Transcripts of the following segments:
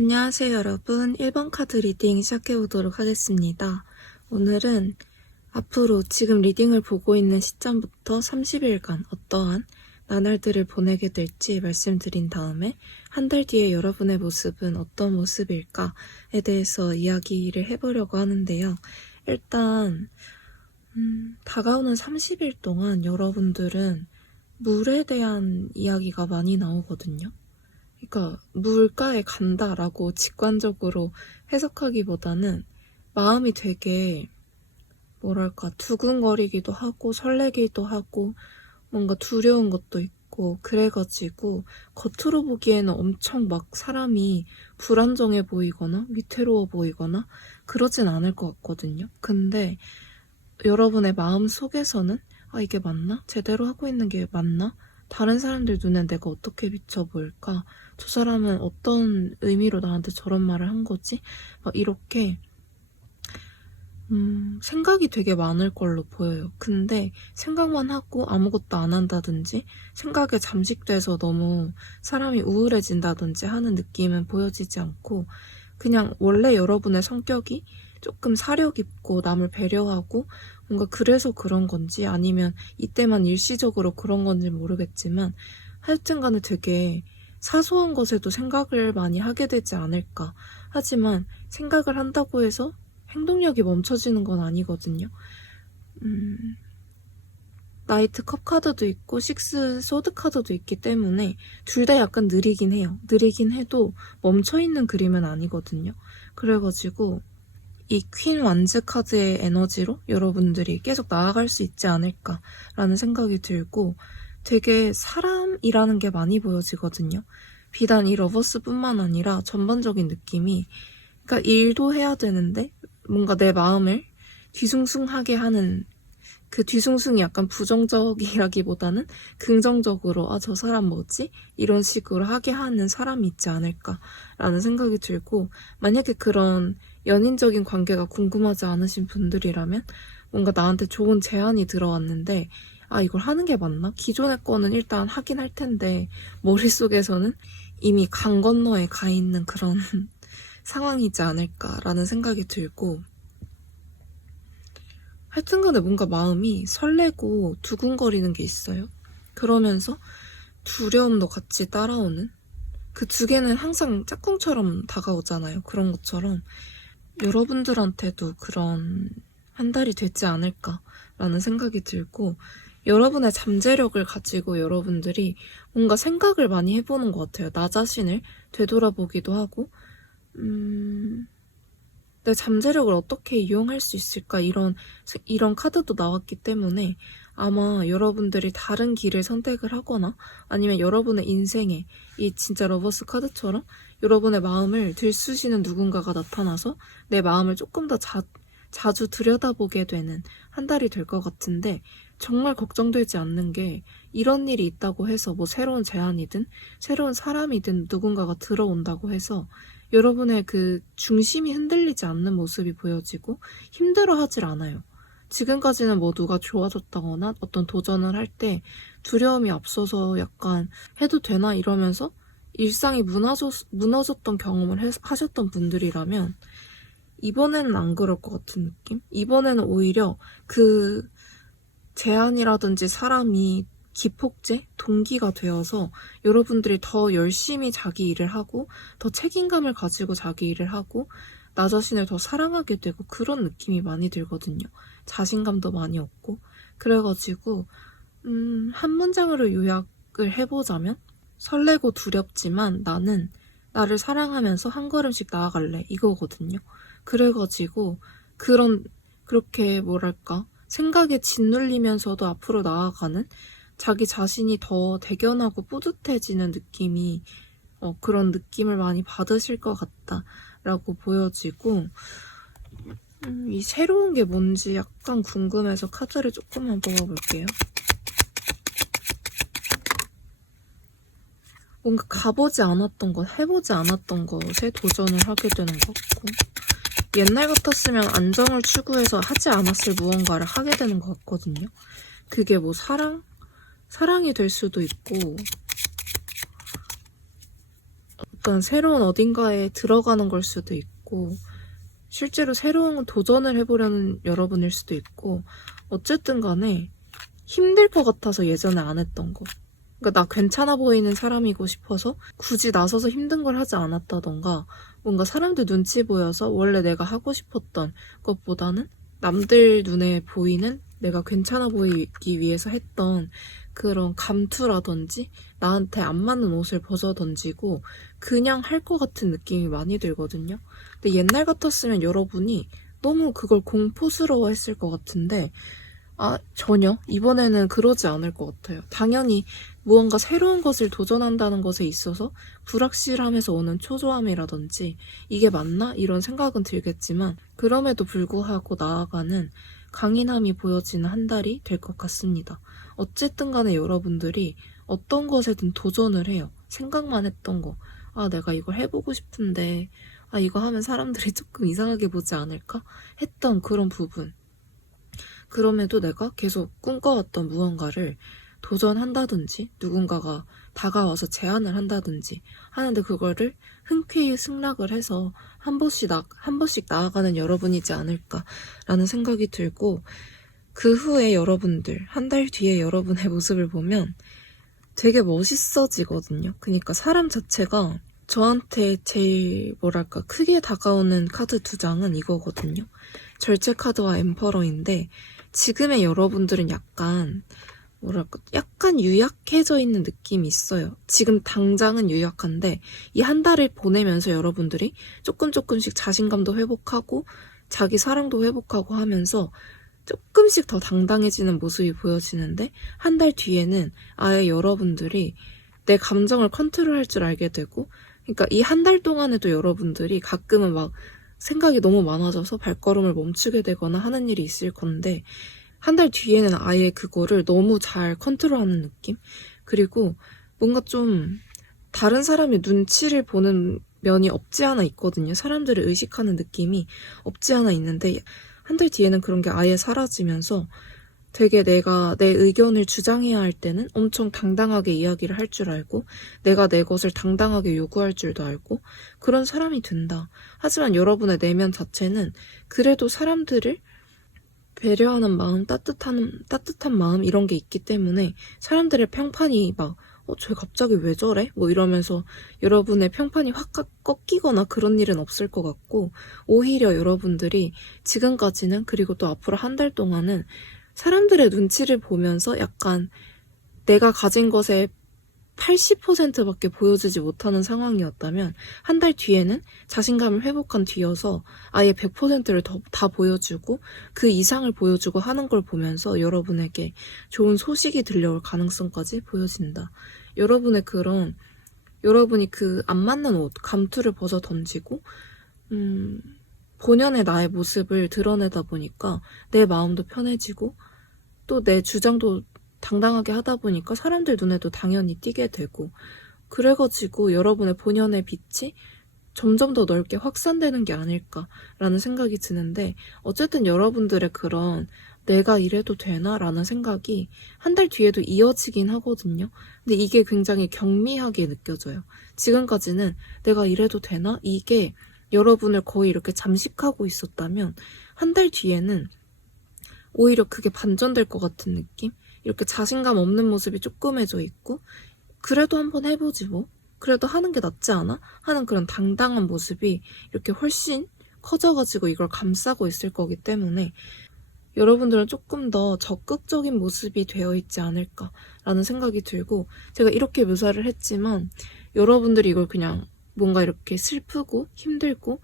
안녕하세요 여러분. 1번 카드 리딩 시작해보도록 하겠습니다. 오늘은 앞으로 지금 리딩을 보고 있는 시점부터 30일간 어떠한 나날들을 보내게 될지 말씀드린 다음에 한 달 뒤에 여러분의 모습은 어떤 모습일까에 대해서 이야기를 해보려고 하는데요. 일단 다가오는 30일 동안 여러분들은 물에 대한 이야기가 많이 나오거든요. 그러니까 물가에 간다라고 직관적으로 해석하기보다는 마음이 되게 뭐랄까 두근거리기도 하고 설레기도 하고 뭔가 두려운 것도 있고 그래가지고 겉으로 보기에는 엄청 막 사람이 불안정해 보이거나 위태로워 보이거나 그러진 않을 것 같거든요. 근데 여러분의 마음 속에서는 이게 맞나? 제대로 하고 있는 게 맞나? 다른 사람들 눈엔 내가 어떻게 비쳐 보일까? 저 사람은 어떤 의미로 나한테 저런 말을 한 거지? 막 이렇게 생각이 되게 많을 걸로 보여요. 근데 생각만 하고 아무것도 안 한다든지 생각에 잠식돼서 너무 사람이 우울해진다든지 하는 느낌은 보여지지 않고 그냥 원래 여러분의 성격이 조금 사려 깊고 남을 배려하고 뭔가 그래서 그런 건지 아니면 이때만 일시적으로 그런 건지 모르겠지만 하여튼 간에 되게 사소한 것에도 생각을 많이 하게 되지 않을까. 하지만 생각을 한다고 해서 행동력이 멈춰지는 건 아니거든요. 나이트 컵 카드도 있고 식스 소드 카드도 있기 때문에 둘 다 약간 느리긴 해요. 느리긴 해도 멈춰있는 그림은 아니거든요. 그래가지고 이 퀸 완즈 카드의 에너지로 여러분들이 계속 나아갈 수 있지 않을까라는 생각이 들고 되게 사람이라는 게 많이 보여지거든요. 비단 이 러버스뿐만 아니라 전반적인 느낌이 그러니까 일도 해야 되는데 뭔가 내 마음을 뒤숭숭하게 하는 그 뒤숭숭이 약간 부정적이라기보다는 긍정적으로 저 사람 뭐지? 이런 식으로 하게 하는 사람이 있지 않을까라는 생각이 들고 만약에 그런 연인적인 관계가 궁금하지 않으신 분들이라면 뭔가 나한테 좋은 제안이 들어왔는데 이걸 하는 게 맞나? 기존의 거는 일단 하긴 할 텐데 머릿속에서는 이미 강 건너에 가 있는 그런 상황이지 않을까라는 생각이 들고 하여튼간에 뭔가 마음이 설레고 두근거리는 게 있어요. 그러면서 두려움도 같이 따라오는 그 두 개는 항상 짝꿍처럼 다가오잖아요. 그런 것처럼 여러분들한테도 그런 한 달이 되지 않을까라는 생각이 들고 여러분의 잠재력을 가지고 여러분들이 뭔가 생각을 많이 해보는 것 같아요. 나 자신을 되돌아보기도 하고 내 잠재력을 어떻게 이용할 수 있을까 이런 카드도 나왔기 때문에 아마 여러분들이 다른 길을 선택을 하거나 아니면 여러분의 인생에 이 진짜 러버스 카드처럼 여러분의 마음을 들쑤시는 누군가가 나타나서 내 마음을 조금 더 자주 들여다보게 되는 한 달이 될 것 같은데 정말 걱정되지 않는 게 이런 일이 있다고 해서 뭐 새로운 제안이든 새로운 사람이든 누군가가 들어온다고 해서 여러분의 그 중심이 흔들리지 않는 모습이 보여지고 힘들어하질 않아요. 지금까지는 뭐 누가 좋아졌다거나 어떤 도전을 할 때 두려움이 앞서서 약간 해도 되나 이러면서 일상이 무너졌던 경험을 하셨던 분들이라면 이번에는 안 그럴 것 같은 느낌? 이번에는 오히려 그 제안이라든지 사람이 기폭제, 동기가 되어서 여러분들이 더 열심히 자기 일을 하고 더 책임감을 가지고 자기 일을 하고 나 자신을 더 사랑하게 되고 그런 느낌이 많이 들거든요. 자신감도 많이 얻고 그래가지고 한 문장으로 요약을 해보자면 설레고 두렵지만 나는 나를 사랑하면서 한 걸음씩 나아갈래 이거거든요. 그래가지고 그렇게 뭐랄까 생각에 짓눌리면서도 앞으로 나아가는 자기 자신이 더 대견하고 뿌듯해지는 느낌이 그런 느낌을 많이 받으실 것 같다라고 보여지고 이 새로운 게 뭔지 약간 궁금해서 카드를 조금만 뽑아볼게요. 뭔가 가보지 않았던 것, 해보지 않았던 것에 도전을 하게 되는 것 같고 옛날 같았으면 안정을 추구해서 하지 않았을 무언가를 하게 되는 것 같거든요. 그게 뭐 사랑이 될 수도 있고 약간 새로운 어딘가에 들어가는 걸 수도 있고 실제로 새로운 도전을 해보려는 여러분일 수도 있고 어쨌든 간에 힘들 것 같아서 예전에 안 했던 거. 그러니까 나 괜찮아 보이는 사람이고 싶어서 굳이 나서서 힘든 걸 하지 않았다던가 뭔가 사람들 눈치 보여서 원래 내가 하고 싶었던 것보다는 남들 눈에 보이는 내가 괜찮아 보이기 위해서 했던 그런 감투라든지 나한테 안 맞는 옷을 벗어 던지고 그냥 할 것 같은 느낌이 많이 들거든요. 근데 옛날 같았으면 여러분이 너무 그걸 공포스러워 했을 것 같은데 전혀 이번에는 그러지 않을 것 같아요. 당연히 무언가 새로운 것을 도전한다는 것에 있어서 불확실함에서 오는 초조함이라든지 이게 맞나? 이런 생각은 들겠지만 그럼에도 불구하고 나아가는 강인함이 보여지는 한 달이 될 것 같습니다. 어쨌든 간에 여러분들이 어떤 것에든 도전을 해요. 생각만 했던 거. 내가 이걸 해보고 싶은데 이거 하면 사람들이 조금 이상하게 보지 않을까? 했던 그런 부분. 그럼에도 내가 계속 꿈꿔왔던 무언가를 도전한다든지 누군가가 다가와서 제안을 한다든지 하는데 그거를 흔쾌히 승낙을 해서 한 번씩 나아가는 여러분이지 않을까라는 생각이 들고 그 후에 여러분들, 한 달 뒤에 여러분의 모습을 보면 되게 멋있어지거든요. 그러니까 사람 자체가 저한테 제일 뭐랄까 크게 다가오는 카드 2장은 이거거든요. 절제 카드와 엠퍼러인데 지금의 여러분들은 약간 유약해져 있는 느낌이 있어요. 지금 당장은 유약한데 이 한 달을 보내면서 여러분들이 조금씩 자신감도 회복하고 자기 사랑도 회복하고 하면서 조금씩 더 당당해지는 모습이 보여지는데 한 달 뒤에는 아예 여러분들이 내 감정을 컨트롤할 줄 알게 되고 그러니까 이 한 달 동안에도 여러분들이 가끔은 막 생각이 너무 많아져서 발걸음을 멈추게 되거나 하는 일이 있을 건데 한 달 뒤에는 아예 그거를 너무 잘 컨트롤하는 느낌? 그리고 뭔가 좀 다른 사람의 눈치를 보는 면이 없지 않아 있거든요. 사람들을 의식하는 느낌이 없지 않아 있는데 한 달 뒤에는 그런 게 아예 사라지면서 되게 내가 내 의견을 주장해야 할 때는 엄청 당당하게 이야기를 할 줄 알고 내가 내 것을 당당하게 요구할 줄도 알고 그런 사람이 된다. 하지만 여러분의 내면 자체는 그래도 사람들을 배려하는 마음, 따뜻한 마음 이런 게 있기 때문에 사람들의 평판이 막 쟤 갑자기 왜 저래? 뭐 이러면서 여러분의 평판이 확 꺾이거나 그런 일은 없을 것 같고 오히려 여러분들이 지금까지는 그리고 또 앞으로 한 달 동안은 사람들의 눈치를 보면서 약간 내가 가진 것의 80%밖에 보여주지 못하는 상황이었다면 한 달 뒤에는 자신감을 회복한 뒤여서 아예 100%를 다 보여주고 그 이상을 보여주고 하는 걸 보면서 여러분에게 좋은 소식이 들려올 가능성까지 보여진다. 여러분이 그 안 맞는 옷, 감투를 벗어 던지고 본연의 나의 모습을 드러내다 보니까 내 마음도 편해지고 또 내 주장도 당당하게 하다 보니까 사람들 눈에도 당연히 띄게 되고 그래가지고 여러분의 본연의 빛이 점점 더 넓게 확산되는 게 아닐까라는 생각이 드는데 어쨌든 여러분들의 그런 내가 이래도 되나? 라는 생각이 한 달 뒤에도 이어지긴 하거든요. 근데 이게 굉장히 경미하게 느껴져요. 지금까지는 내가 이래도 되나? 이게 여러분을 거의 이렇게 잠식하고 있었다면 한 달 뒤에는 오히려 그게 반전될 것 같은 느낌? 이렇게 자신감 없는 모습이 조그매져 있고 그래도 한번 해보지 뭐. 그래도 하는 게 낫지 않아? 하는 그런 당당한 모습이 이렇게 훨씬 커져가지고 이걸 감싸고 있을 거기 때문에 여러분들은 조금 더 적극적인 모습이 되어 있지 않을까라는 생각이 들고 제가 이렇게 묘사를 했지만 여러분들이 이걸 그냥 뭔가 이렇게 슬프고 힘들고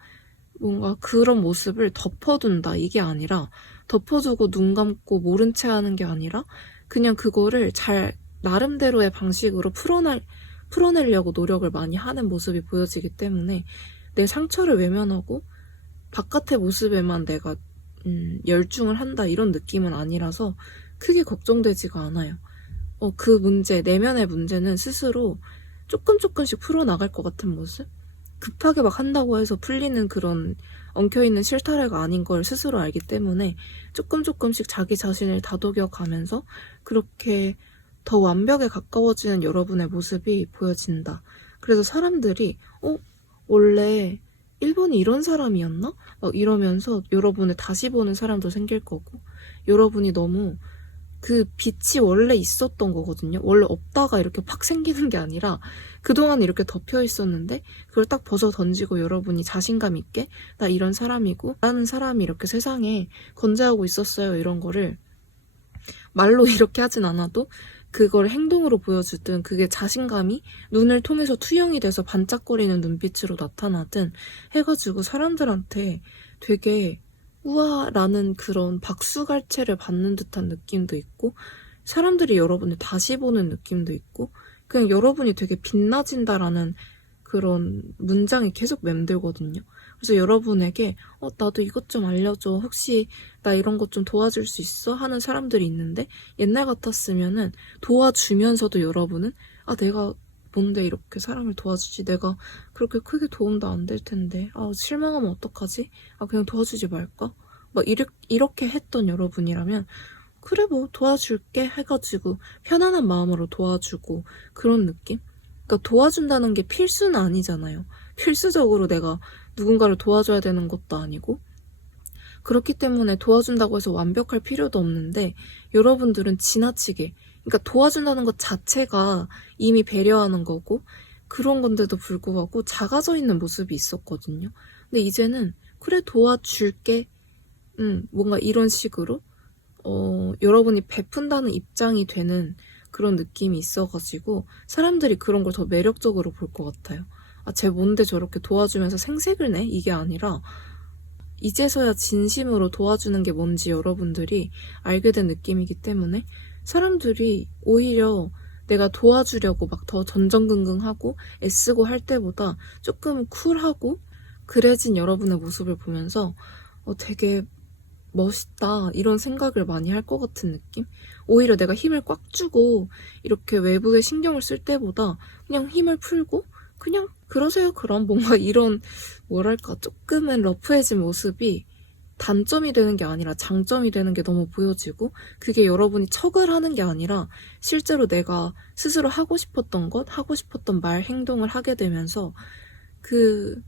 뭔가 그런 모습을 덮어둔다 이게 아니라 덮어두고 눈 감고 모른 채 하는 게 아니라 그냥 그거를 잘 나름대로의 방식으로 풀어내려고 노력을 많이 하는 모습이 보여지기 때문에 내 상처를 외면하고 바깥의 모습에만 내가 열중을 한다 이런 느낌은 아니라서 크게 걱정되지가 않아요. 그 문제, 내면의 문제는 스스로 조금씩 풀어나갈 것 같은 모습? 급하게 막 한다고 해서 풀리는 그런 엉켜있는 실타래가 아닌 걸 스스로 알기 때문에 조금씩 자기 자신을 다독여가면서 그렇게 더 완벽에 가까워지는 여러분의 모습이 보여진다. 그래서 사람들이 원래 일본이 이런 사람이었나? 막 이러면서 여러분을 다시 보는 사람도 생길 거고, 여러분이 너무 그 빛이 원래 있었던 거거든요. 원래 없다가 이렇게 팍 생기는 게 아니라 그동안 이렇게 덮여 있었는데 그걸 딱 벗어 던지고 여러분이 자신감 있게 나 이런 사람이고 나는 사람이 이렇게 세상에 건재하고 있었어요. 이런 거를 말로 이렇게 하진 않아도 그걸 행동으로 보여주든 그게 자신감이 눈을 통해서 투영이 돼서 반짝거리는 눈빛으로 나타나든 해가지고 사람들한테 되게 우와라는 그런 박수갈채를 받는 듯한 느낌도 있고 사람들이 여러분을 다시 보는 느낌도 있고 그냥 여러분이 되게 빛나진다라는 그런 문장이 계속 맴돌거든요. 그래서 여러분에게 나도 이것 좀 알려줘. 혹시 나 이런 것 좀 도와줄 수 있어? 하는 사람들이 있는데 옛날 같았으면은 도와주면서도 여러분은 내가 뭔데 이렇게 사람을 도와주지? 내가 그렇게 크게 도움도 안 될 텐데. 실망하면 어떡하지? 그냥 도와주지 말까? 막 이렇게 했던 여러분이라면 그래 뭐 도와줄게 해가지고 편안한 마음으로 도와주고 그런 느낌? 그러니까 도와준다는 게 필수는 아니잖아요. 필수적으로 내가 누군가를 도와줘야 되는 것도 아니고 그렇기 때문에 도와준다고 해서 완벽할 필요도 없는데 여러분들은 지나치게 그러니까 도와준다는 것 자체가 이미 배려하는 거고 그런 건데도 불구하고 작아져 있는 모습이 있었거든요. 근데 이제는 그래 도와줄게 뭔가 이런 식으로 여러분이 베푼다는 입장이 되는 그런 느낌이 있어가지고 사람들이 그런 걸 더 매력적으로 볼 것 같아요. 쟤 뭔데 저렇게 도와주면서 생색을 내? 이게 아니라 이제서야 진심으로 도와주는 게 뭔지 여러분들이 알게 된 느낌이기 때문에 사람들이 오히려 내가 도와주려고 막 더 전전긍긍하고 애쓰고 할 때보다 조금 쿨하고 그래진 여러분의 모습을 보면서 되게 멋있다 이런 생각을 많이 할 것 같은 느낌? 오히려 내가 힘을 꽉 주고 이렇게 외부에 신경을 쓸 때보다 그냥 힘을 풀고 그냥 그러세요 그럼 뭔가 이런 뭐랄까 조금은 러프해진 모습이 단점이 되는 게 아니라 장점이 되는 게 너무 보여지고 그게 여러분이 척을 하는 게 아니라 실제로 내가 스스로 하고 싶었던 것, 하고 싶었던 말, 행동을 하게 되면서 그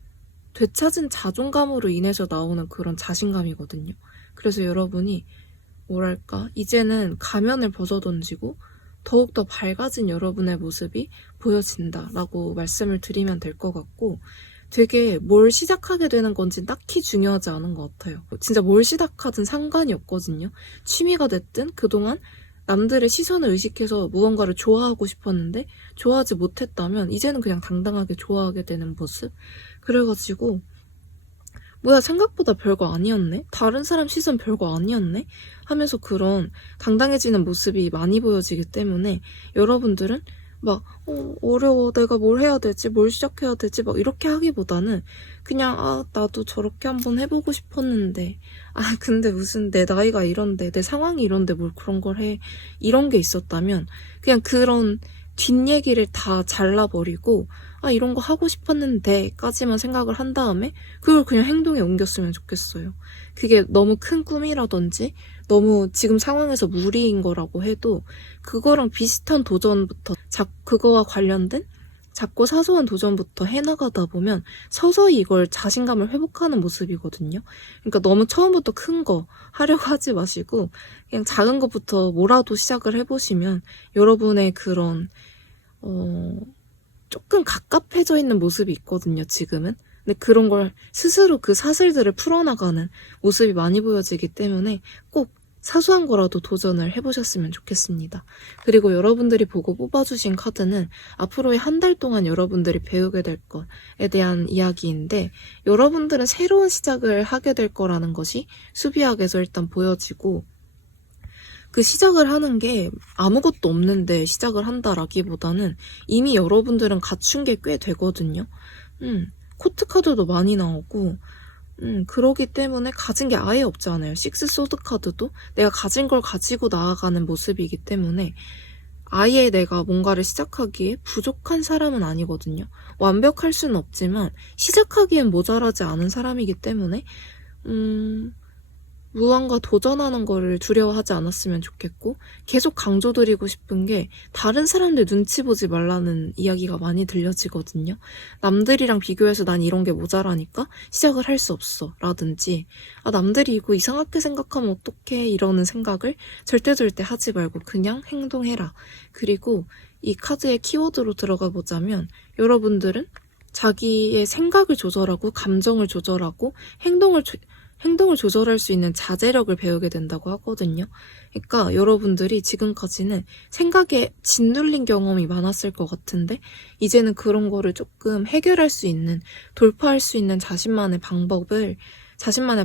되찾은 자존감으로 인해서 나오는 그런 자신감이거든요. 그래서 여러분이 뭐랄까 이제는 가면을 벗어던지고 더욱더 밝아진 여러분의 모습이 보여진다라고 말씀을 드리면 될 것 같고 되게 뭘 시작하게 되는 건지 딱히 중요하지 않은 것 같아요. 진짜 뭘 시작하든 상관이 없거든요. 취미가 됐든 그동안 남들의 시선을 의식해서 무언가를 좋아하고 싶었는데 좋아하지 못했다면 이제는 그냥 당당하게 좋아하게 되는 모습? 그래가지고 뭐야 생각보다 별거 아니었네? 다른 사람 시선 별거 아니었네? 하면서 그런 당당해지는 모습이 많이 보여지기 때문에 여러분들은 막 어려워 내가 뭘 해야 되지? 뭘 시작해야 되지? 막 이렇게 하기보다는 그냥 나도 저렇게 한번 해보고 싶었는데 근데 무슨 내 나이가 이런데 내 상황이 이런데 뭘 그런 걸 해 이런 게 있었다면 그냥 그런 뒷얘기를 다 잘라버리고 이런 거 하고 싶었는데 까지만 생각을 한 다음에 그걸 그냥 행동에 옮겼으면 좋겠어요. 그게 너무 큰 꿈이라든지 너무 지금 상황에서 무리인 거라고 해도 그거랑 비슷한 도전부터 그거와 관련된 작고 사소한 도전부터 해나가다 보면 서서히 이걸 자신감을 회복하는 모습이거든요. 그러니까 너무 처음부터 큰 거 하려고 하지 마시고 그냥 작은 것부터 뭐라도 시작을 해보시면 여러분의 그런 조금 갑갑해져 있는 모습이 있거든요, 지금은. 근데 그런 걸 스스로 그 사슬들을 풀어나가는 모습이 많이 보여지기 때문에 꼭 사소한 거라도 도전을 해보셨으면 좋겠습니다. 그리고 여러분들이 보고 뽑아주신 카드는 앞으로의 한 달 동안 여러분들이 배우게 될 것에 대한 이야기인데 여러분들은 새로운 시작을 하게 될 거라는 것이 수비학에서 일단 보여지고 그 시작을 하는 게 아무것도 없는데 시작을 한다라기보다는 이미 여러분들은 갖춘 게 꽤 되거든요. 코트 카드도 많이 나오고 그러기 때문에 가진 게 아예 없잖아요. 식스 소드 카드도 내가 가진 걸 가지고 나아가는 모습이기 때문에 아예 내가 뭔가를 시작하기에 부족한 사람은 아니거든요. 완벽할 수는 없지만 시작하기엔 모자라지 않은 사람이기 때문에 무언가 도전하는 거를 두려워하지 않았으면 좋겠고, 계속 강조드리고 싶은 게 다른 사람들 눈치 보지 말라는 이야기가 많이 들려지거든요. 남들이랑 비교해서 난 이런 게 모자라니까 시작을 할 수 없어 라든지, 아 남들이 이거 이상하게 생각하면 어떡해 이러는 생각을 절대 하지 말고 그냥 행동해라. 그리고 이 카드의 키워드로 들어가 보자면, 여러분들은 자기의 생각을 조절하고 감정을 조절하고 행동을 조절할 수 있는 자제력을 배우게 된다고 하거든요. 그러니까 여러분들이 지금까지는 생각에 짓눌린 경험이 많았을 것 같은데, 이제는 그런 거를 조금 해결할 수 있는, 돌파할 수 있는 자신만의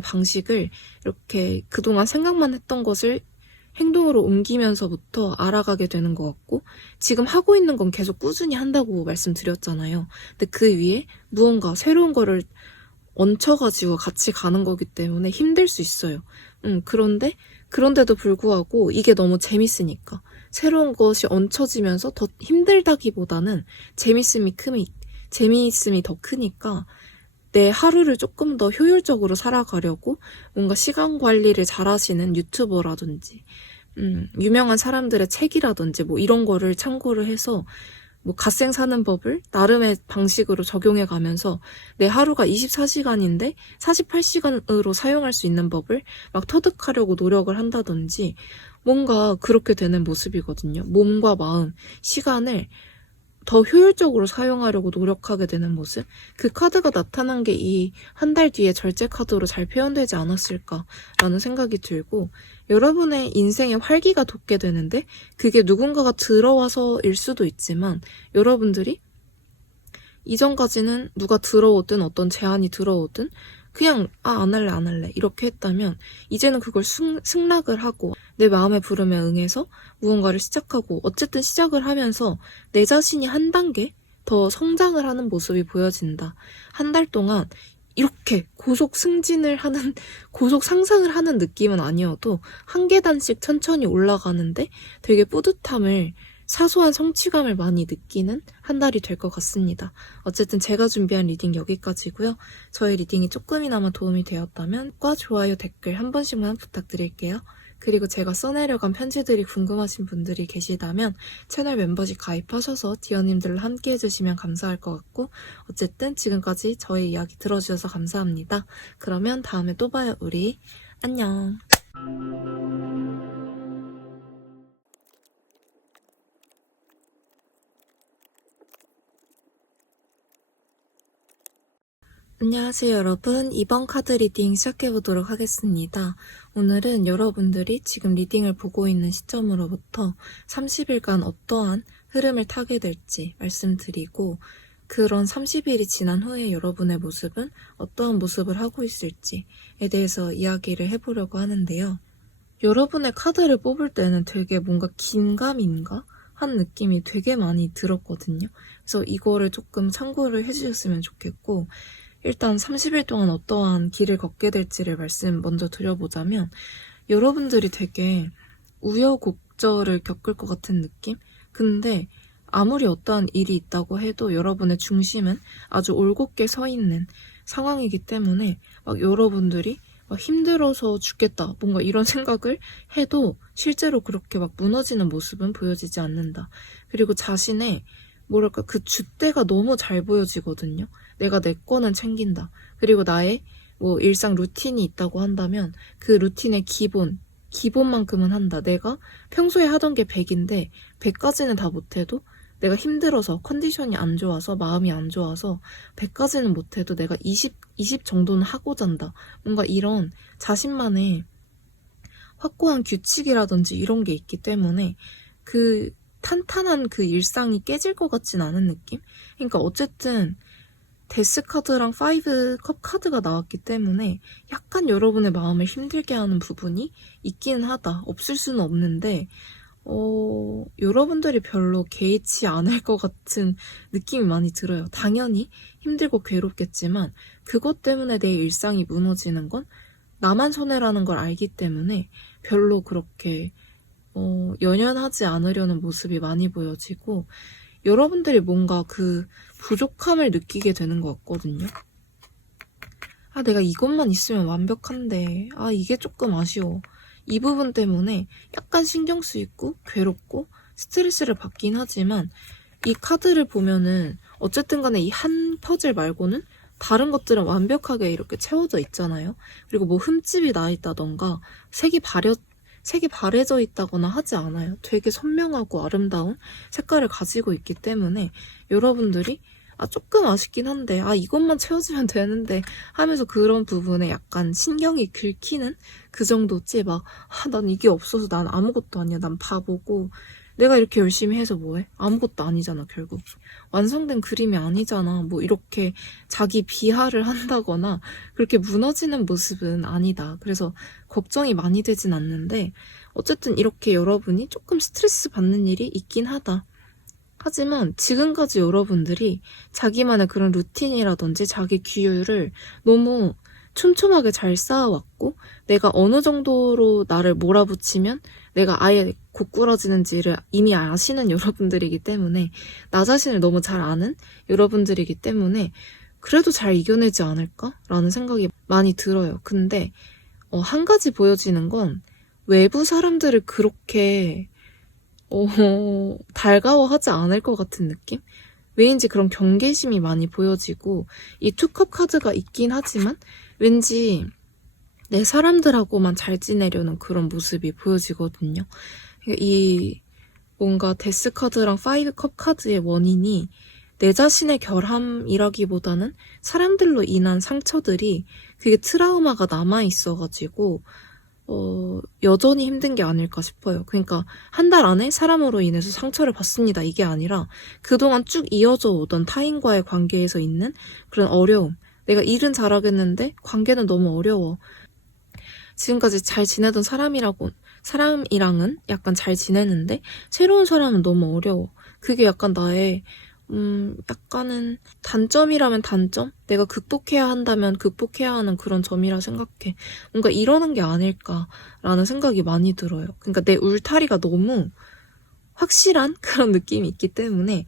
방식을 이렇게 그동안 생각만 했던 것을 행동으로 옮기면서부터 알아가게 되는 것 같고, 지금 하고 있는 건 계속 꾸준히 한다고 말씀드렸잖아요. 근데 그 위에 무언가 새로운 거를 얹혀가지고 같이 가는 거기 때문에 힘들 수 있어요. 그런데도 불구하고 이게 너무 재밌으니까. 새로운 것이 얹혀지면서 더 힘들다기보다는 재밌음이 더 크니까 내 하루를 조금 더 효율적으로 살아가려고 뭔가 시간 관리를 잘하시는 유튜버라든지, 유명한 사람들의 책이라든지 뭐 이런 거를 참고를 해서 뭐 갓생 사는 법을 나름의 방식으로 적용해 가면서 내 하루가 24시간인데 48시간으로 사용할 수 있는 법을 막 터득하려고 노력을 한다든지, 뭔가 그렇게 되는 모습이거든요. 몸과 마음, 시간을 더 효율적으로 사용하려고 노력하게 되는 모습. 그 카드가 나타난 게 이 한 달 뒤에 절제 카드로 잘 표현되지 않았을까라는 생각이 들고, 여러분의 인생에 활기가 돋게 되는데 그게 누군가가 들어와서일 수도 있지만, 여러분들이 이전까지는 누가 들어오든 어떤 제안이 들어오든 그냥 안 할래 이렇게 했다면, 이제는 그걸 승낙을 하고 내 마음의 부름에 응해서 무언가를 시작하고, 어쨌든 시작을 하면서 내 자신이 한 단계 더 성장을 하는 모습이 보여진다. 한 달 동안 이렇게 고속 상상을 하는 느낌은 아니어도 한 계단씩 천천히 올라가는데 되게 뿌듯함을, 사소한 성취감을 많이 느끼는 한 달이 될 것 같습니다. 어쨌든 제가 준비한 리딩 여기까지고요. 저의 리딩이 조금이나마 도움이 되었다면 과 좋아요, 댓글 한 번씩만 부탁드릴게요. 그리고 제가 써내려간 편지들이 궁금하신 분들이 계시다면 채널 멤버십 가입하셔서 디어님들로 함께 해주시면 감사할 것 같고, 어쨌든 지금까지 저의 이야기 들어주셔서 감사합니다. 그러면 다음에 또 봐요, 우리. 안녕. 안녕하세요 여러분, 이번 카드 리딩 시작해보도록 하겠습니다. 오늘은 여러분들이 지금 리딩을 보고 있는 시점으로부터 30일간 어떠한 흐름을 타게 될지 말씀드리고, 그런 30일이 지난 후에 여러분의 모습은 어떠한 모습을 하고 있을지에 대해서 이야기를 해보려고 하는데요. 여러분의 카드를 뽑을 때는 되게 뭔가 긴가민가 한 느낌이 되게 많이 들었거든요. 그래서 이거를 조금 참고를 해주셨으면 좋겠고, 일단 30일 동안 어떠한 길을 걷게 될지를 말씀 먼저 드려보자면, 여러분들이 되게 우여곡절을 겪을 것 같은 느낌? 근데 아무리 어떠한 일이 있다고 해도 여러분의 중심은 아주 올곧게 서 있는 상황이기 때문에, 막 여러분들이 막 힘들어서 죽겠다 뭔가 이런 생각을 해도 실제로 그렇게 막 무너지는 모습은 보여지지 않는다. 그리고 자신의 뭐랄까 그 줏대가 너무 잘 보여지거든요. 내가 내 거는 챙긴다. 그리고 나의 뭐 일상 루틴이 있다고 한다면 그 루틴의 기본만큼은 한다. 내가 평소에 하던 게 100인데 100까지는 다 못해도, 내가 힘들어서 컨디션이 안 좋아서 마음이 안 좋아서 100까지는 못해도 내가 20 정도는 하고 잔다. 뭔가 이런 자신만의 확고한 규칙이라든지 이런 게 있기 때문에 그 탄탄한 그 일상이 깨질 것 같진 않은 느낌? 그러니까 어쨌든 데스 카드랑 5컵 카드가 나왔기 때문에 약간 여러분의 마음을 힘들게 하는 부분이 있기는 하다. 없을 수는 없는데 여러분들이 별로 개의치 않을 것 같은 느낌이 많이 들어요. 당연히 힘들고 괴롭겠지만 그것 때문에 내 일상이 무너지는 건 나만 손해라는 걸 알기 때문에 별로 그렇게 연연하지 않으려는 모습이 많이 보여지고, 여러분들이 뭔가 그 부족함을 느끼게 되는 것 같거든요. 아, 내가 이것만 있으면 완벽한데, 아, 이게 조금 아쉬워. 이 부분 때문에 약간 신경 쓰이고, 괴롭고, 스트레스를 받긴 하지만, 이 카드를 보면은, 어쨌든 간에 이 한 퍼즐 말고는 다른 것들은 완벽하게 이렇게 채워져 있잖아요. 그리고 뭐 흠집이 나 있다던가, 색이 바래져 있다거나 하지 않아요. 되게 선명하고 아름다운 색깔을 가지고 있기 때문에, 여러분들이 아, 조금 아쉽긴 한데, 아, 이것만 채워지면 되는데 하면서 그런 부분에 약간 신경이 긁히는 그 정도지, 막, 아, 난 이게 없어서 난 아무것도 아니야. 난 바보고, 내가 이렇게 열심히 해서 뭐해? 아무것도 아니잖아, 결국. 완성된 그림이 아니잖아. 뭐, 이렇게 자기 비하를 한다거나, 그렇게 무너지는 모습은 아니다. 그래서 걱정이 많이 되진 않는데, 어쨌든 이렇게 여러분이 조금 스트레스 받는 일이 있긴 하다. 하지만 지금까지 여러분들이 자기만의 그런 루틴이라든지 자기 규율을 너무 촘촘하게 잘 쌓아왔고, 내가 어느 정도로 나를 몰아붙이면 내가 아예 고꾸라지는지를 이미 아시는 여러분들이기 때문에, 나 자신을 너무 잘 아는 여러분들이기 때문에 그래도 잘 이겨내지 않을까라는 생각이 많이 들어요. 근데 한 가지 보여지는 건, 외부 사람들을 그렇게 달가워하지 않을 것 같은 느낌? 왜인지 그런 경계심이 많이 보여지고, 이 투컵 카드가 있긴 하지만 왠지 내 사람들하고만 잘 지내려는 그런 모습이 보여지거든요. 이 뭔가 데스 카드랑 파이브 컵 카드의 원인이 내 자신의 결함이라기보다는 사람들로 인한 상처들이, 그게 트라우마가 남아있어가지고 여전히 힘든 게 아닐까 싶어요. 그러니까 한 달 안에 사람으로 인해서 상처를 받습니다. 이게 아니라 그동안 쭉 이어져 오던 타인과의 관계에서 있는 그런 어려움. 내가 일은 잘하겠는데 관계는 너무 어려워. 지금까지 잘 지내던 사람이랑은 약간 잘 지내는데 새로운 사람은 너무 어려워. 그게 약간 나의 약간은 단점이라면 단점? 내가 극복해야 한다면 극복해야 하는 그런 점이라 생각해. 뭔가 이러는 게 아닐까라는 생각이 많이 들어요. 그러니까 내 울타리가 너무 확실한 그런 느낌이 있기 때문에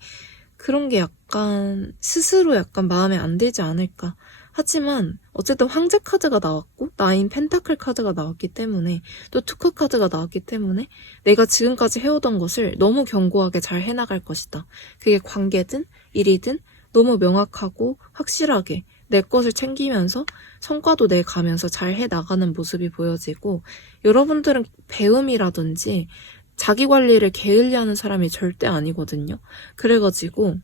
그런 게 약간 스스로 약간 마음에 안 들지 않을까. 하지만 어쨌든 황제 카드가 나왔고 나인 펜타클 카드가 나왔기 때문에, 또 투컵 카드가 나왔기 때문에 내가 지금까지 해오던 것을 너무 견고하게 잘 해나갈 것이다. 그게 관계든 일이든 너무 명확하고 확실하게 내 것을 챙기면서 성과도 내가면서 잘 해나가는 모습이 보여지고, 여러분들은 배움이라든지 자기 관리를 게을리하는 사람이 절대 아니거든요. 그래가지고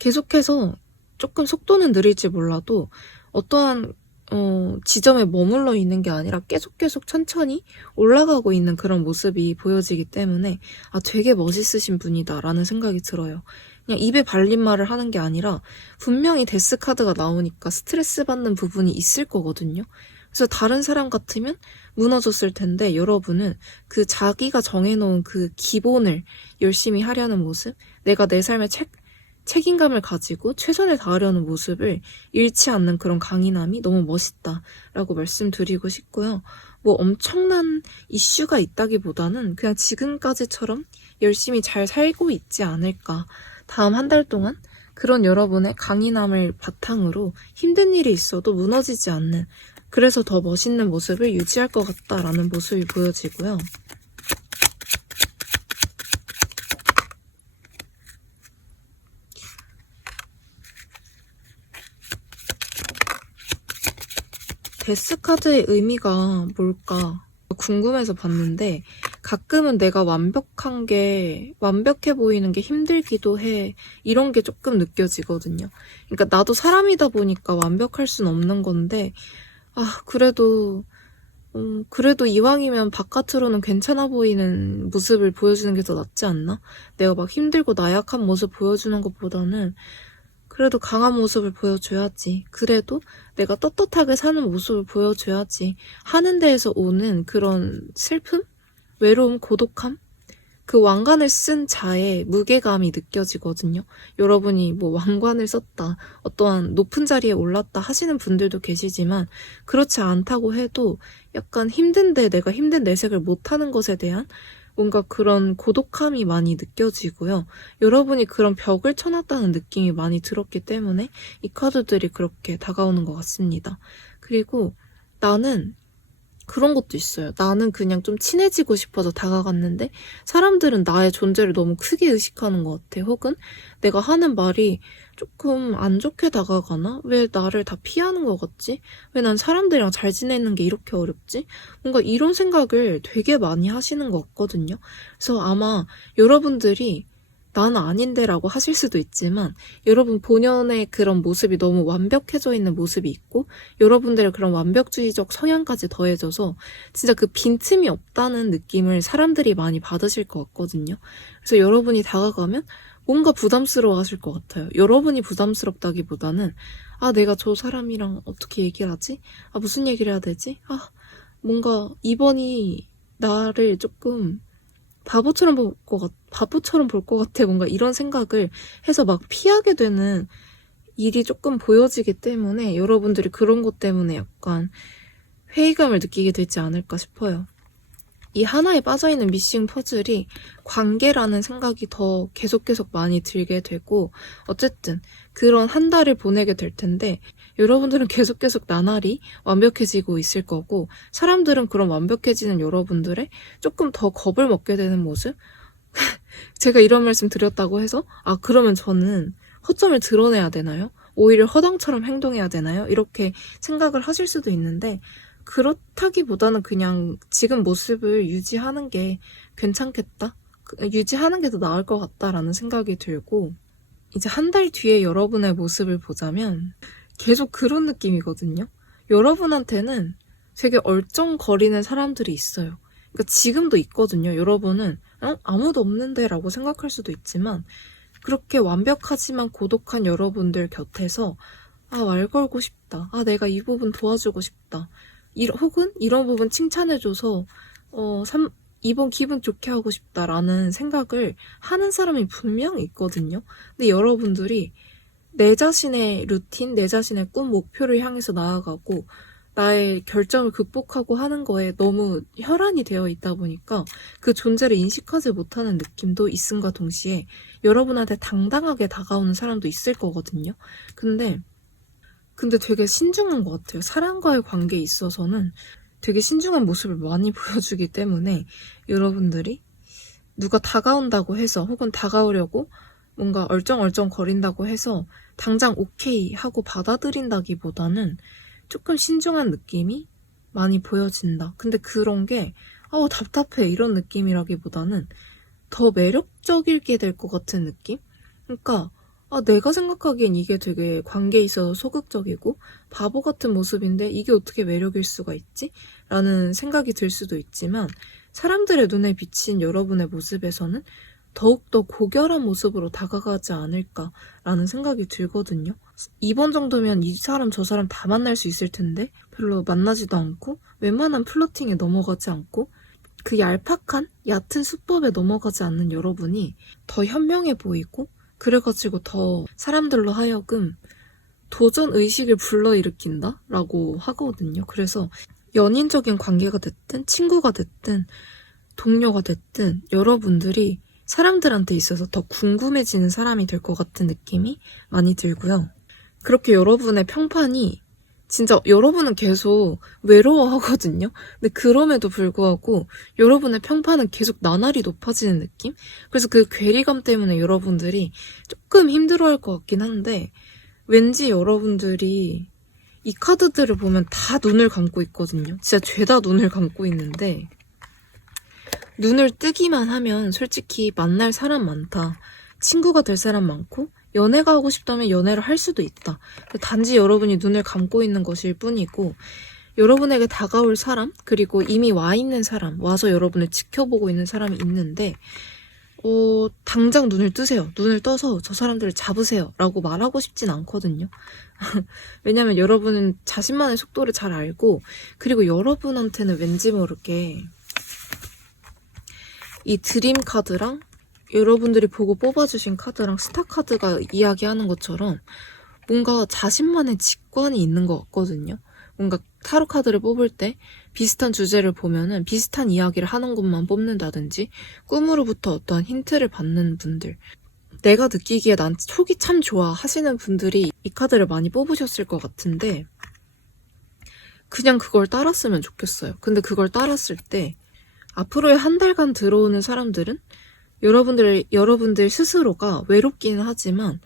계속해서 조금 속도는 느릴지 몰라도 어떠한 지점에 머물러 있는 게 아니라 계속 천천히 올라가고 있는 그런 모습이 보여지기 때문에, 아, 되게 멋있으신 분이다라는 생각이 들어요. 그냥 입에 발린 말을 하는 게 아니라 분명히 데스 카드가 나오니까 스트레스 받는 부분이 있을 거거든요. 그래서 다른 사람 같으면 무너졌을 텐데, 여러분은 그 자기가 정해놓은 그 기본을 열심히 하려는 모습, 내가 내 삶에 책임감을 가지고 최선을 다하려는 모습을 잃지 않는 그런 강인함이 너무 멋있다라고 말씀드리고 싶고요. 뭐 엄청난 이슈가 있다기보다는 그냥 지금까지처럼 열심히 잘 살고 있지 않을까. 다음 한 달 동안 그런 여러분의 강인함을 바탕으로 힘든 일이 있어도 무너지지 않는, 그래서 더 멋있는 모습을 유지할 것 같다라는 모습이 보여지고요. 데스 카드의 의미가 뭘까 궁금해서 봤는데, 가끔은 내가 완벽해 보이는 게 힘들기도 해. 이런 게 조금 느껴지거든요. 그러니까 나도 사람이다 보니까 완벽할 순 없는 건데, 아, 그래도 이왕이면 바깥으로는 괜찮아 보이는 모습을 보여주는 게 더 낫지 않나? 내가 막 힘들고 나약한 모습 보여주는 것보다는 그래도 강한 모습을 보여줘야지. 그래도 내가 떳떳하게 사는 모습을 보여줘야지. 하는 데에서 오는 그런 슬픔? 외로움, 고독함? 그 왕관을 쓴 자의 무게감이 느껴지거든요. 여러분이 뭐 왕관을 썼다, 어떠한 높은 자리에 올랐다 하시는 분들도 계시지만, 그렇지 않다고 해도 약간 힘든데 내가 힘든 내색을 못하는 것에 대한 뭔가 그런 고독함이 많이 느껴지고요. 여러분이 그런 벽을 쳐놨다는 느낌이 많이 들었기 때문에 이 카드들이 그렇게 다가오는 것 같습니다. 그리고 나는 그런 것도 있어요. 나는 그냥 좀 친해지고 싶어서 다가갔는데 사람들은 나의 존재를 너무 크게 의식하는 것 같아. 혹은 내가 하는 말이 조금 안 좋게 다가가나? 왜 나를 다 피하는 것 같지? 왜 난 사람들이랑 잘 지내는 게 이렇게 어렵지? 뭔가 이런 생각을 되게 많이 하시는 것 같거든요. 그래서 아마 여러분들이 나는 아닌데라고 하실 수도 있지만 여러분 본연의 그런 모습이 너무 완벽해져 있는 모습이 있고 여러분들의 그런 완벽주의적 성향까지 더해져서 진짜 그 빈틈이 없다는 느낌을 사람들이 많이 받으실 것 같거든요. 그래서 여러분이 다가가면 뭔가 부담스러워 하실 것 같아요. 여러분이 부담스럽다기보다는 아, 내가 저 사람이랑 어떻게 얘기를 하지? 아, 무슨 얘기를 해야 되지? 아, 뭔가 이번이 나를 조금 바보처럼 볼 것 같아. 뭔가 이런 생각을 해서 막 피하게 되는 일이 조금 보여지기 때문에 여러분들이 그런 것 때문에 약간 회의감을 느끼게 되지 않을까 싶어요. 이 하나에 빠져있는 미싱 퍼즐이 관계라는 생각이 더 계속 많이 들게 되고 어쨌든 그런 한 달을 보내게 될 텐데 여러분들은 계속 나날이 완벽해지고 있을 거고 사람들은 그런 완벽해지는 여러분들의 조금 더 겁을 먹게 되는 모습? 제가 이런 말씀 드렸다고 해서 아 그러면 저는 허점을 드러내야 되나요? 오히려 허당처럼 행동해야 되나요? 이렇게 생각을 하실 수도 있는데 그렇다기보다는 그냥 지금 모습을 유지하는 게 괜찮겠다? 유지하는 게 더 나을 것 같다라는 생각이 들고 이제 한 달 뒤에 여러분의 모습을 보자면 계속 그런 느낌이거든요. 여러분한테는 되게 얼쩡거리는 사람들이 있어요. 그러니까 지금도 있거든요. 여러분은 아무도 없는데 라고 생각할 수도 있지만 그렇게 완벽하지만 고독한 여러분들 곁에서 아, 말 걸고 싶다. 아, 내가 이 부분 도와주고 싶다. 혹은 이런 부분 칭찬해줘서 이번 기분 좋게 하고 싶다라는 생각을 하는 사람이 분명히 있거든요. 근데 여러분들이 내 자신의 루틴, 내 자신의 꿈, 목표를 향해서 나아가고 나의 결점을 극복하고 하는 거에 너무 혈안이 되어 있다 보니까 그 존재를 인식하지 못하는 느낌도 있음과 동시에 여러분한테 당당하게 다가오는 사람도 있을 거거든요. 근데 되게 신중한 것 같아요. 사람과의 관계에 있어서는 되게 신중한 모습을 많이 보여주기 때문에 여러분들이 누가 다가온다고 해서 혹은 다가오려고 뭔가 얼쩡얼쩡 거린다고 해서 당장 오케이 하고 받아들인다기보다는 조금 신중한 느낌이 많이 보여진다. 근데 그런 게 답답해 이런 느낌이라기보다는 더 매력적이게 될 것 같은 느낌? 그러니까 내가 생각하기엔 이게 되게 관계에 있어서 소극적이고 바보 같은 모습인데 이게 어떻게 매력일 수가 있지? 라는 생각이 들 수도 있지만 사람들의 눈에 비친 여러분의 모습에서는 더욱더 고결한 모습으로 다가가지 않을까라는 생각이 들거든요. 이번 정도면 이 사람 저 사람 다 만날 수 있을 텐데 별로 만나지도 않고 웬만한 플러팅에 넘어가지 않고 그 얄팍한 얕은 수법에 넘어가지 않는 여러분이 더 현명해 보이고 그래가지고 더 사람들로 하여금 도전 의식을 불러일으킨다? 라고 하거든요. 그래서 연인적인 관계가 됐든 친구가 됐든 동료가 됐든 여러분들이 사람들한테 있어서 더 궁금해지는 사람이 될 것 같은 느낌이 많이 들고요. 그렇게 여러분의 평판이 진짜 여러분은 계속 외로워하거든요. 근데 그럼에도 불구하고 여러분의 평판은 계속 나날이 높아지는 느낌? 그래서 그 괴리감 때문에 여러분들이 조금 힘들어할 것 같긴 한데 왠지 여러분들이 이 카드들을 보면 다 눈을 감고 있거든요. 진짜 죄다 눈을 감고 있는데 눈을 뜨기만 하면 솔직히 만날 사람 많다. 친구가 될 사람 많고 연애가 하고 싶다면 연애를 할 수도 있다. 단지 여러분이 눈을 감고 있는 것일 뿐이고 여러분에게 다가올 사람 그리고 이미 와 있는 사람 와서 여러분을 지켜보고 있는 사람이 있는데 당장 눈을 뜨세요. 눈을 떠서 저 사람들을 잡으세요 라고 말하고 싶진 않거든요. 왜냐면 여러분은 자신만의 속도를 잘 알고 그리고 여러분한테는 왠지 모르게 이 드림 카드랑 여러분들이 보고 뽑아주신 카드랑 스타 카드가 이야기하는 것처럼 뭔가 자신만의 직관이 있는 것 같거든요. 뭔가 타로 카드를 뽑을 때 비슷한 주제를 보면은 비슷한 이야기를 하는 것만 뽑는다든지 꿈으로부터 어떠한 힌트를 받는 분들, 내가 느끼기에 난 촉이 참 좋아 하시는 분들이 이 카드를 많이 뽑으셨을 것 같은데 그냥 그걸 따랐으면 좋겠어요. 근데 그걸 따랐을 때 앞으로의 한 달간 들어오는 사람들은 여러분들 스스로가 외롭기는 하지만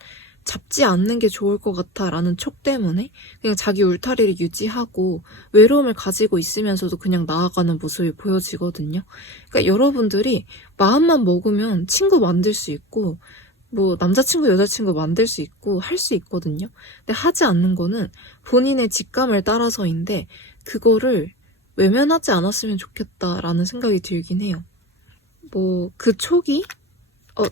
잡지 않는 게 좋을 것 같아 라는 촉 때문에 그냥 자기 울타리를 유지하고 외로움을 가지고 있으면서도 그냥 나아가는 모습이 보여지거든요. 그러니까 여러분들이 마음만 먹으면 친구 만들 수 있고 뭐 남자친구 여자친구 만들 수 있고 할 수 있거든요. 근데 하지 않는 거는 본인의 직감을 따라서인데 그거를 외면하지 않았으면 좋겠다라는 생각이 들긴 해요. 뭐 그 촉이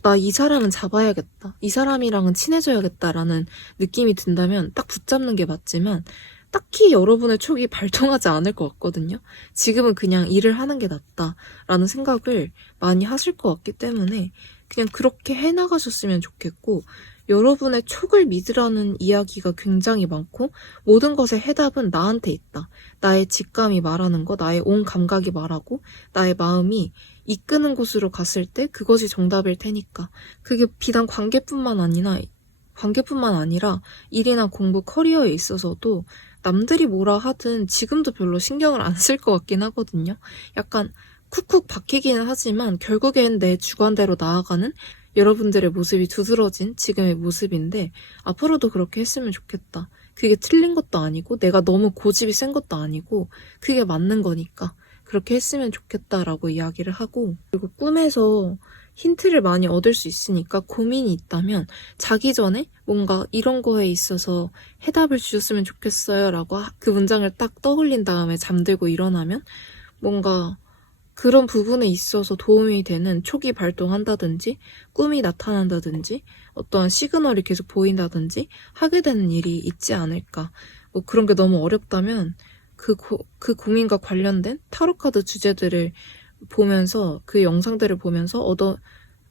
나 이 사람은 잡아야겠다. 이 사람이랑은 친해져야겠다라는 느낌이 든다면 딱 붙잡는 게 맞지만 딱히 여러분의 촉이 발동하지 않을 것 같거든요. 지금은 그냥 일을 하는 게 낫다라는 생각을 많이 하실 것 같기 때문에 그냥 그렇게 해나가셨으면 좋겠고 여러분의 촉을 믿으라는 이야기가 굉장히 많고 모든 것의 해답은 나한테 있다. 나의 직감이 말하는 거, 나의 온 감각이 말하고 나의 마음이 이끄는 곳으로 갔을 때 그것이 정답일 테니까. 그게 비단 관계뿐만 아니라 일이나 공부, 커리어에 있어서도 남들이 뭐라 하든 지금도 별로 신경을 안 쓸 것 같긴 하거든요. 약간 쿡쿡 박히기는 하지만 결국엔 내 주관대로 나아가는 여러분들의 모습이 두드러진 지금의 모습인데 앞으로도 그렇게 했으면 좋겠다. 그게 틀린 것도 아니고 내가 너무 고집이 센 것도 아니고 그게 맞는 거니까 그렇게 했으면 좋겠다라고 이야기를 하고 그리고 꿈에서 힌트를 많이 얻을 수 있으니까 고민이 있다면 자기 전에 뭔가 이런 거에 있어서 해답을 주셨으면 좋겠어요 라고 그 문장을 딱 떠올린 다음에 잠들고 일어나면 뭔가 그런 부분에 있어서 도움이 되는 촉이 발동한다든지 꿈이 나타난다든지 어떠한 시그널이 계속 보인다든지 하게 되는 일이 있지 않을까. 뭐 그런 게 너무 어렵다면 그 고민과 관련된 타로카드 주제들을 보면서 그 영상들을 보면서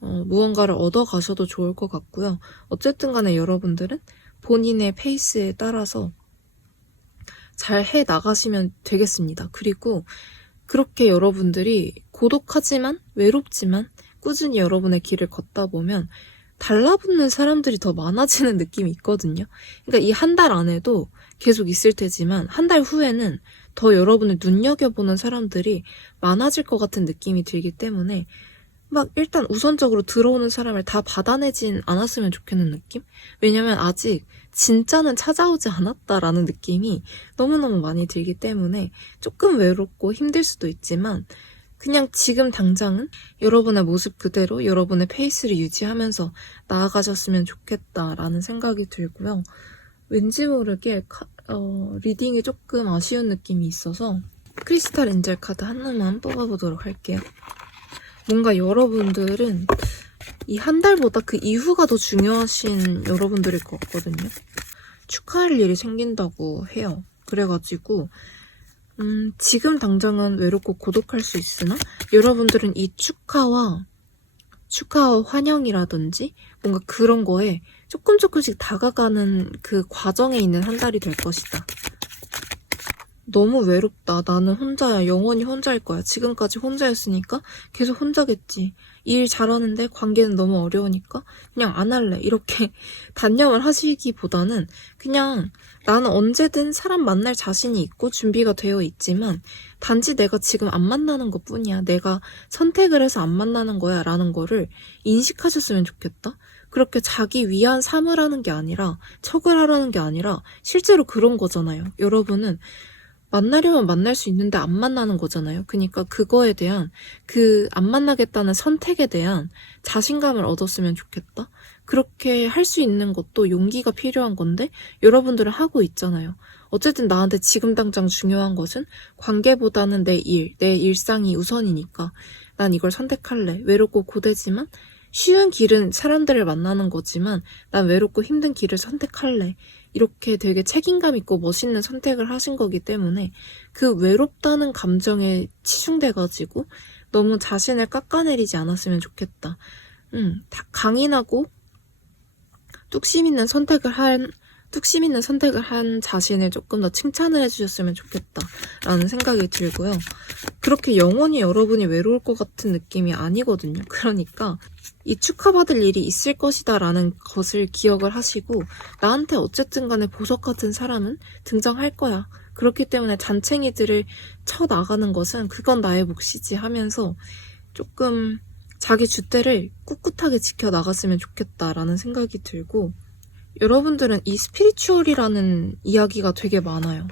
무언가를 얻어가셔도 좋을 것 같고요. 어쨌든 간에 여러분들은 본인의 페이스에 따라서 잘 해 나가시면 되겠습니다. 그리고 그렇게 여러분들이 고독하지만 외롭지만 꾸준히 여러분의 길을 걷다 보면 달라붙는 사람들이 더 많아지는 느낌이 있거든요. 그러니까 이 한 달 안에도 계속 있을 테지만 한 달 후에는 더 여러분을 눈여겨보는 사람들이 많아질 것 같은 느낌이 들기 때문에 막 일단 우선적으로 들어오는 사람을 다 받아내진 않았으면 좋겠는 느낌? 왜냐면 아직 진짜는 찾아오지 않았다라는 느낌이 너무너무 많이 들기 때문에 조금 외롭고 힘들 수도 있지만 그냥 지금 당장은 여러분의 모습 그대로 여러분의 페이스를 유지하면서 나아가셨으면 좋겠다라는 생각이 들고요. 왠지 모르게 리딩이 조금 아쉬운 느낌이 있어서 크리스탈 엔젤 카드 하나만 뽑아보도록 할게요. 뭔가 여러분들은 이 한 달보다 그 이후가 더 중요하신 여러분들일 것 같거든요. 축하할 일이 생긴다고 해요. 그래가지고 지금 당장은 외롭고 고독할 수 있으나 여러분들은 이 축하와 환영이라든지 뭔가 그런 거에 조금씩 다가가는 그 과정에 있는 한 달이 될 것이다. 너무 외롭다. 나는 혼자야. 영원히 혼자일 거야. 지금까지 혼자였으니까 계속 혼자겠지. 일 잘하는데 관계는 너무 어려우니까 그냥 안 할래. 이렇게 단념을 하시기보다는 그냥 나는 언제든 사람 만날 자신이 있고 준비가 되어 있지만 단지 내가 지금 안 만나는 것 뿐이야. 내가 선택을 해서 안 만나는 거야. 라는 거를 인식하셨으면 좋겠다. 그렇게 자기 위안 삼으라는 게 아니라 척을 하라는 게 아니라 실제로 그런 거잖아요. 여러분은 만나려면 만날 수 있는데 안 만나는 거잖아요. 그러니까 그거에 대한 안 만나겠다는 선택에 대한 자신감을 얻었으면 좋겠다. 그렇게 할 수 있는 것도 용기가 필요한 건데 여러분들은 하고 있잖아요. 어쨌든 나한테 지금 당장 중요한 것은 관계보다는 내 일상이 우선이니까 난 이걸 선택할래. 외롭고 고되지만 쉬운 길은 사람들을 만나는 거지만 난 외롭고 힘든 길을 선택할래. 이렇게 되게 책임감 있고 멋있는 선택을 하신 거기 때문에 그 외롭다는 감정에 치중돼가지고 너무 자신을 깎아내리지 않았으면 좋겠다. 강인하고 뚝심 있는 선택을 한 뚝심 있는 선택을 한 자신을 조금 더 칭찬을 해주셨으면 좋겠다라는 생각이 들고요. 그렇게 영원히 여러분이 외로울 것 같은 느낌이 아니거든요. 그러니까 이 축하받을 일이 있을 것이다 라는 것을 기억을 하시고, 나한테 어쨌든 간에 보석 같은 사람은 등장할 거야. 그렇기 때문에 잔챙이들을 쳐나가는 것은 그건 나의 몫이지 하면서 조금 자기 줏대를 꿋꿋하게 지켜나갔으면 좋겠다라는 생각이 들고, 여러분들은 이 스피리추얼이라는 이야기가 되게 많아요.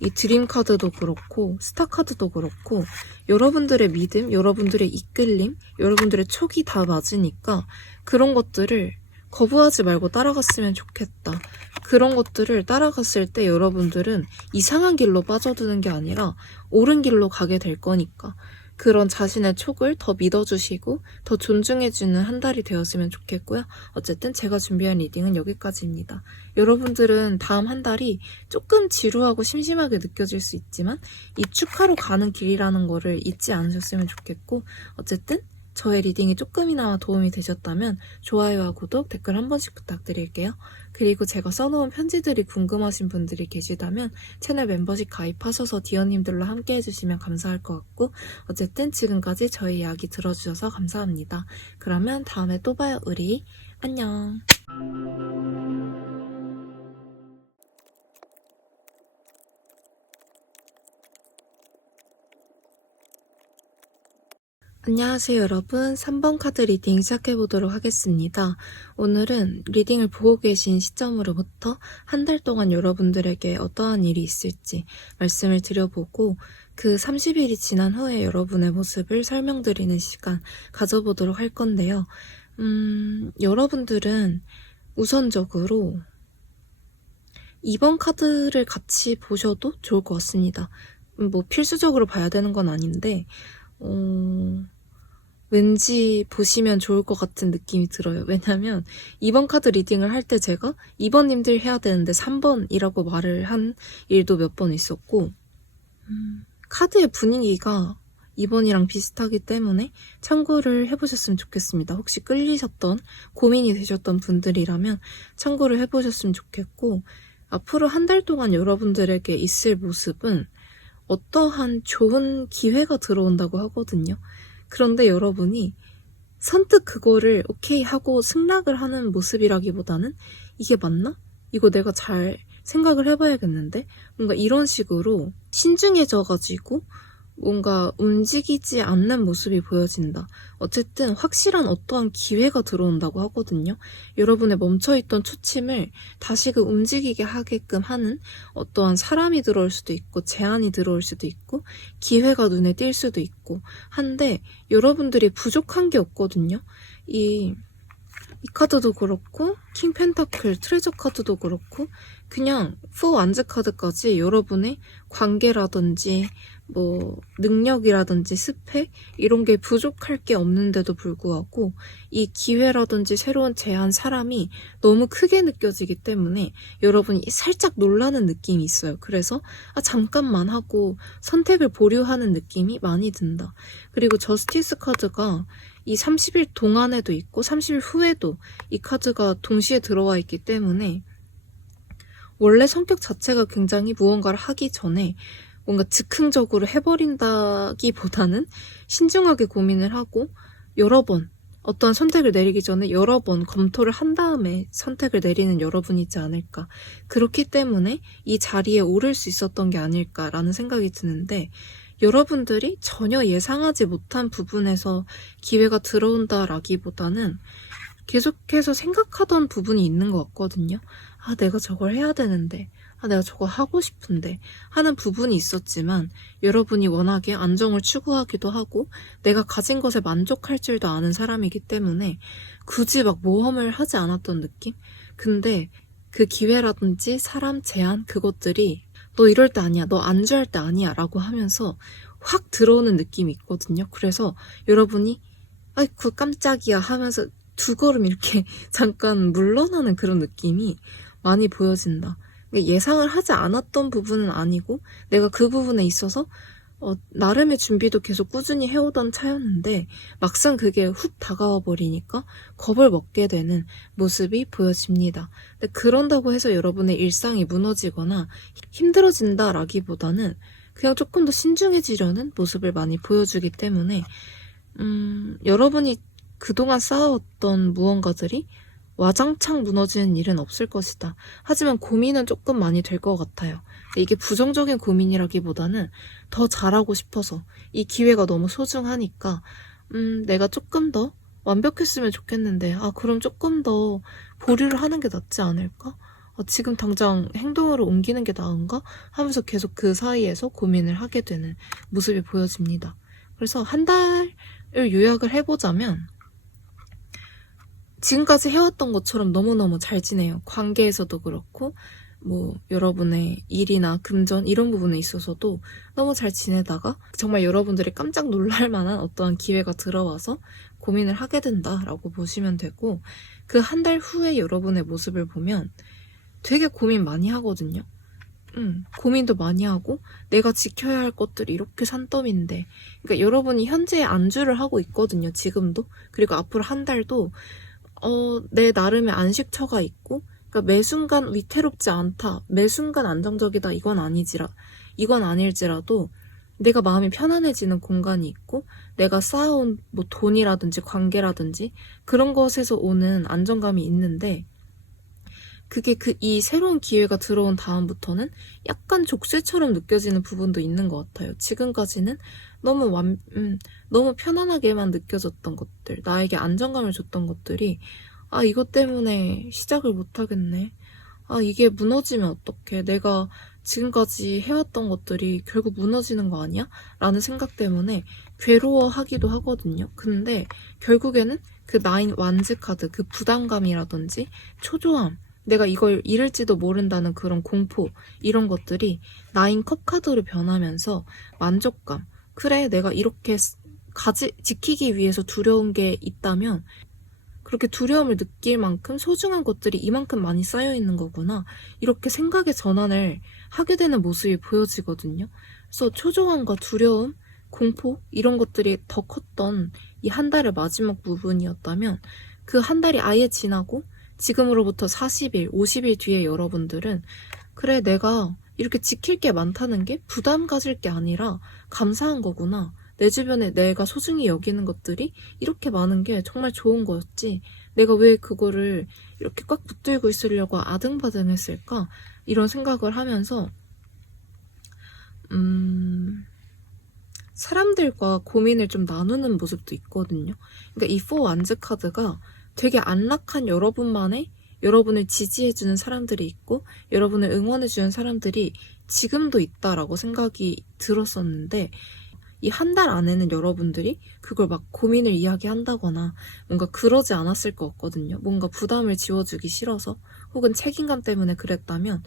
이 드림카드도 그렇고 스타카드도 그렇고 여러분들의 믿음, 여러분들의 이끌림, 여러분들의 촉이 다 맞으니까 그런 것들을 거부하지 말고 따라갔으면 좋겠다. 그런 것들을 따라갔을 때 여러분들은 이상한 길로 빠져드는 게 아니라 옳은 길로 가게 될 거니까 그런 자신의 촉을 더 믿어주시고 더 존중해주는 한 달이 되었으면 좋겠고요. 어쨌든 제가 준비한 리딩은 여기까지입니다. 여러분들은 다음 한 달이 조금 지루하고 심심하게 느껴질 수 있지만 이 축하로 가는 길이라는 거를 잊지 않으셨으면 좋겠고, 어쨌든 저의 리딩이 조금이나마 도움이 되셨다면 좋아요와 구독, 댓글 한 번씩 부탁드릴게요. 그리고 제가 써놓은 편지들이 궁금하신 분들이 계시다면 채널 멤버십 가입하셔서 디어님들로 함께 해주시면 감사할 것 같고, 어쨌든 지금까지 저희 이야기 들어주셔서 감사합니다. 그러면 다음에 또 봐요, 우리. 안녕. 안녕하세요 여러분, 3번 카드 리딩 시작해보도록 하겠습니다. 오늘은 리딩을 보고 계신 시점으로부터 한 달 동안 여러분들에게 어떠한 일이 있을지 말씀을 드려보고, 그 30일이 지난 후에 여러분의 모습을 설명드리는 시간 가져보도록 할 건데요. 여러분들은 우선적으로 2번 카드를 같이 보셔도 좋을 것 같습니다. 뭐 필수적으로 봐야 되는 건 아닌데 왠지 보시면 좋을 것 같은 느낌이 들어요. 왜냐면 2번 카드 리딩을 할 때 제가 2번님들 해야 되는데 3번이라고 말을 한 일도 몇 번 있었고, 카드의 분위기가 2번이랑 비슷하기 때문에 참고를 해보셨으면 좋겠습니다. 혹시 끌리셨던, 고민이 되셨던 분들이라면 참고를 해보셨으면 좋겠고, 앞으로 한 달 동안 여러분들에게 있을 모습은 어떠한 좋은 기회가 들어온다고 하거든요. 그런데 여러분이 선뜻 그거를 오케이 하고 승낙을 하는 모습이라기보다는 이게 맞나? 이거 내가 잘 생각을 해봐야겠는데? 뭔가 이런 식으로 신중해져가지고 뭔가 움직이지 않는 모습이 보여진다. 어쨌든 확실한 어떠한 기회가 들어온다고 하거든요. 여러분의 멈춰있던 초침을 다시금 움직이게 하게끔 하는 어떠한 사람이 들어올 수도 있고 제안이 들어올 수도 있고 기회가 눈에 띌 수도 있고 한데, 여러분들이 부족한 게 없거든요. 이 카드도 그렇고 킹 펜타클, 트레저 카드도 그렇고 그냥 4 완즈 카드까지 여러분의 관계라든지 뭐 능력이라든지 스펙 이런 게 부족할 게 없는데도 불구하고 이 기회라든지 새로운 제안, 사람이 너무 크게 느껴지기 때문에 여러분이 살짝 놀라는 느낌이 있어요. 그래서 잠깐만 하고 선택을 보류하는 느낌이 많이 든다. 그리고 저스티스 카드가 이 30일 동안에도 있고 30일 후에도 이 카드가 동시에 들어와 있기 때문에 원래 성격 자체가 굉장히 무언가를 하기 전에 뭔가 즉흥적으로 해버린다기보다는 신중하게 고민을 하고 여러 번 어떠한 선택을 내리기 전에 여러 번 검토를 한 다음에 선택을 내리는 여러분이지 않을까. 그렇기 때문에 이 자리에 오를 수 있었던 게 아닐까라는 생각이 드는데, 여러분들이 전혀 예상하지 못한 부분에서 기회가 들어온다라기보다는 계속해서 생각하던 부분이 있는 것 같거든요. 내가 저걸 해야 되는데, 내가 저거 하고 싶은데 하는 부분이 있었지만, 여러분이 워낙에 안정을 추구하기도 하고 내가 가진 것에 만족할 줄도 아는 사람이기 때문에 굳이 막 모험을 하지 않았던 느낌? 근데 그 기회라든지 사람 제안, 그것들이 너 이럴 때 아니야, 너 안주할 때 아니야 라고 하면서 확 들어오는 느낌이 있거든요. 그래서 여러분이 아이쿠 깜짝이야 하면서 두 걸음 이렇게 잠깐 물러나는 그런 느낌이 많이 보여진다. 예상을 하지 않았던 부분은 아니고 내가 그 부분에 있어서 나름의 준비도 계속 꾸준히 해오던 차였는데 막상 그게 훅 다가와 버리니까 겁을 먹게 되는 모습이 보여집니다. 근데 그런다고 해서 여러분의 일상이 무너지거나 힘들어진다라기보다는 그냥 조금 더 신중해지려는 모습을 많이 보여주기 때문에 여러분이 그동안 쌓아왔던 무언가들이 와장창 무너지는 일은 없을 것이다. 하지만 고민은 조금 많이 될 것 같아요. 이게 부정적인 고민이라기보다는 더 잘하고 싶어서 이 기회가 너무 소중하니까 내가 조금 더 완벽했으면 좋겠는데 그럼 조금 더 보류를 하는 게 낫지 않을까? 지금 당장 행동으로 옮기는 게 나은가? 하면서 계속 그 사이에서 고민을 하게 되는 모습이 보여집니다. 그래서 한 달을 요약을 해보자면 지금까지 해왔던 것처럼 너무너무 잘 지내요. 관계에서도 그렇고 여러분의 일이나 금전 이런 부분에 있어서도 너무 잘 지내다가 정말 여러분들이 깜짝 놀랄 만한 어떠한 기회가 들어와서 고민을 하게 된다라고 보시면 되고 그 한 달 후에 여러분의 모습을 보면 되게 고민 많이 하거든요. 고민도 많이 하고 내가 지켜야 할 것들이 이렇게 산더미인데 그러니까 여러분이 현재에 안주를 하고 있거든요. 지금도. 그리고 앞으로 한 달도 내 나름의 안식처가 있고 그러니까 매 순간 위태롭지 않다. 매 순간 안정적이다. 이건 아닐지라도 내가 마음이 편안해지는 공간이 있고 내가 쌓아온 돈이라든지 관계라든지 그런 것에서 오는 안정감이 있는데 그게 이 새로운 기회가 들어온 다음부터는 약간 족쇄처럼 느껴지는 부분도 있는 것 같아요. 지금까지는 너무 편안하게만 느껴졌던 것들, 나에게 안정감을 줬던 것들이 이것 때문에 시작을 못하겠네. 이게 무너지면 어떡해. 내가 지금까지 해왔던 것들이 결국 무너지는 거 아니야? 라는 생각 때문에 괴로워하기도 하거든요. 근데 결국에는 그 나인 완즈 카드, 그 부담감이라든지 초조함, 내가 이걸 잃을지도 모른다는 그런 공포 이런 것들이 나인 컵 카드로 변하면서 만족감 그래 내가 이렇게 지키기 위해서 두려운 게 있다면 그렇게 두려움을 느낄 만큼 소중한 것들이 이만큼 많이 쌓여 있는 거구나 이렇게 생각의 전환을 하게 되는 모습이 보여지거든요. 그래서 초조함과 두려움, 공포 이런 것들이 더 컸던 이 한 달의 마지막 부분이었다면 그 한 달이 아예 지나고 지금으로부터 40일, 50일 뒤에 여러분들은 그래 내가 이렇게 지킬 게 많다는 게 부담 가질 게 아니라 감사한 거구나. 내 주변에 내가 소중히 여기는 것들이 이렇게 많은 게 정말 좋은 거였지. 내가 왜 그거를 이렇게 꽉 붙들고 있으려고 아등바등 했을까? 이런 생각을 하면서 사람들과 고민을 좀 나누는 모습도 있거든요. 그러니까 이 4 완즈 카드가 되게 안락한 여러분만의 여러분을 지지해주는 사람들이 있고 여러분을 응원해주는 사람들이 지금도 있다라고 생각이 들었었는데 이 한 달 안에는 여러분들이 그걸 막 고민을 이야기한다거나 뭔가 그러지 않았을 것 같거든요. 뭔가 부담을 지워주기 싫어서 혹은 책임감 때문에 그랬다면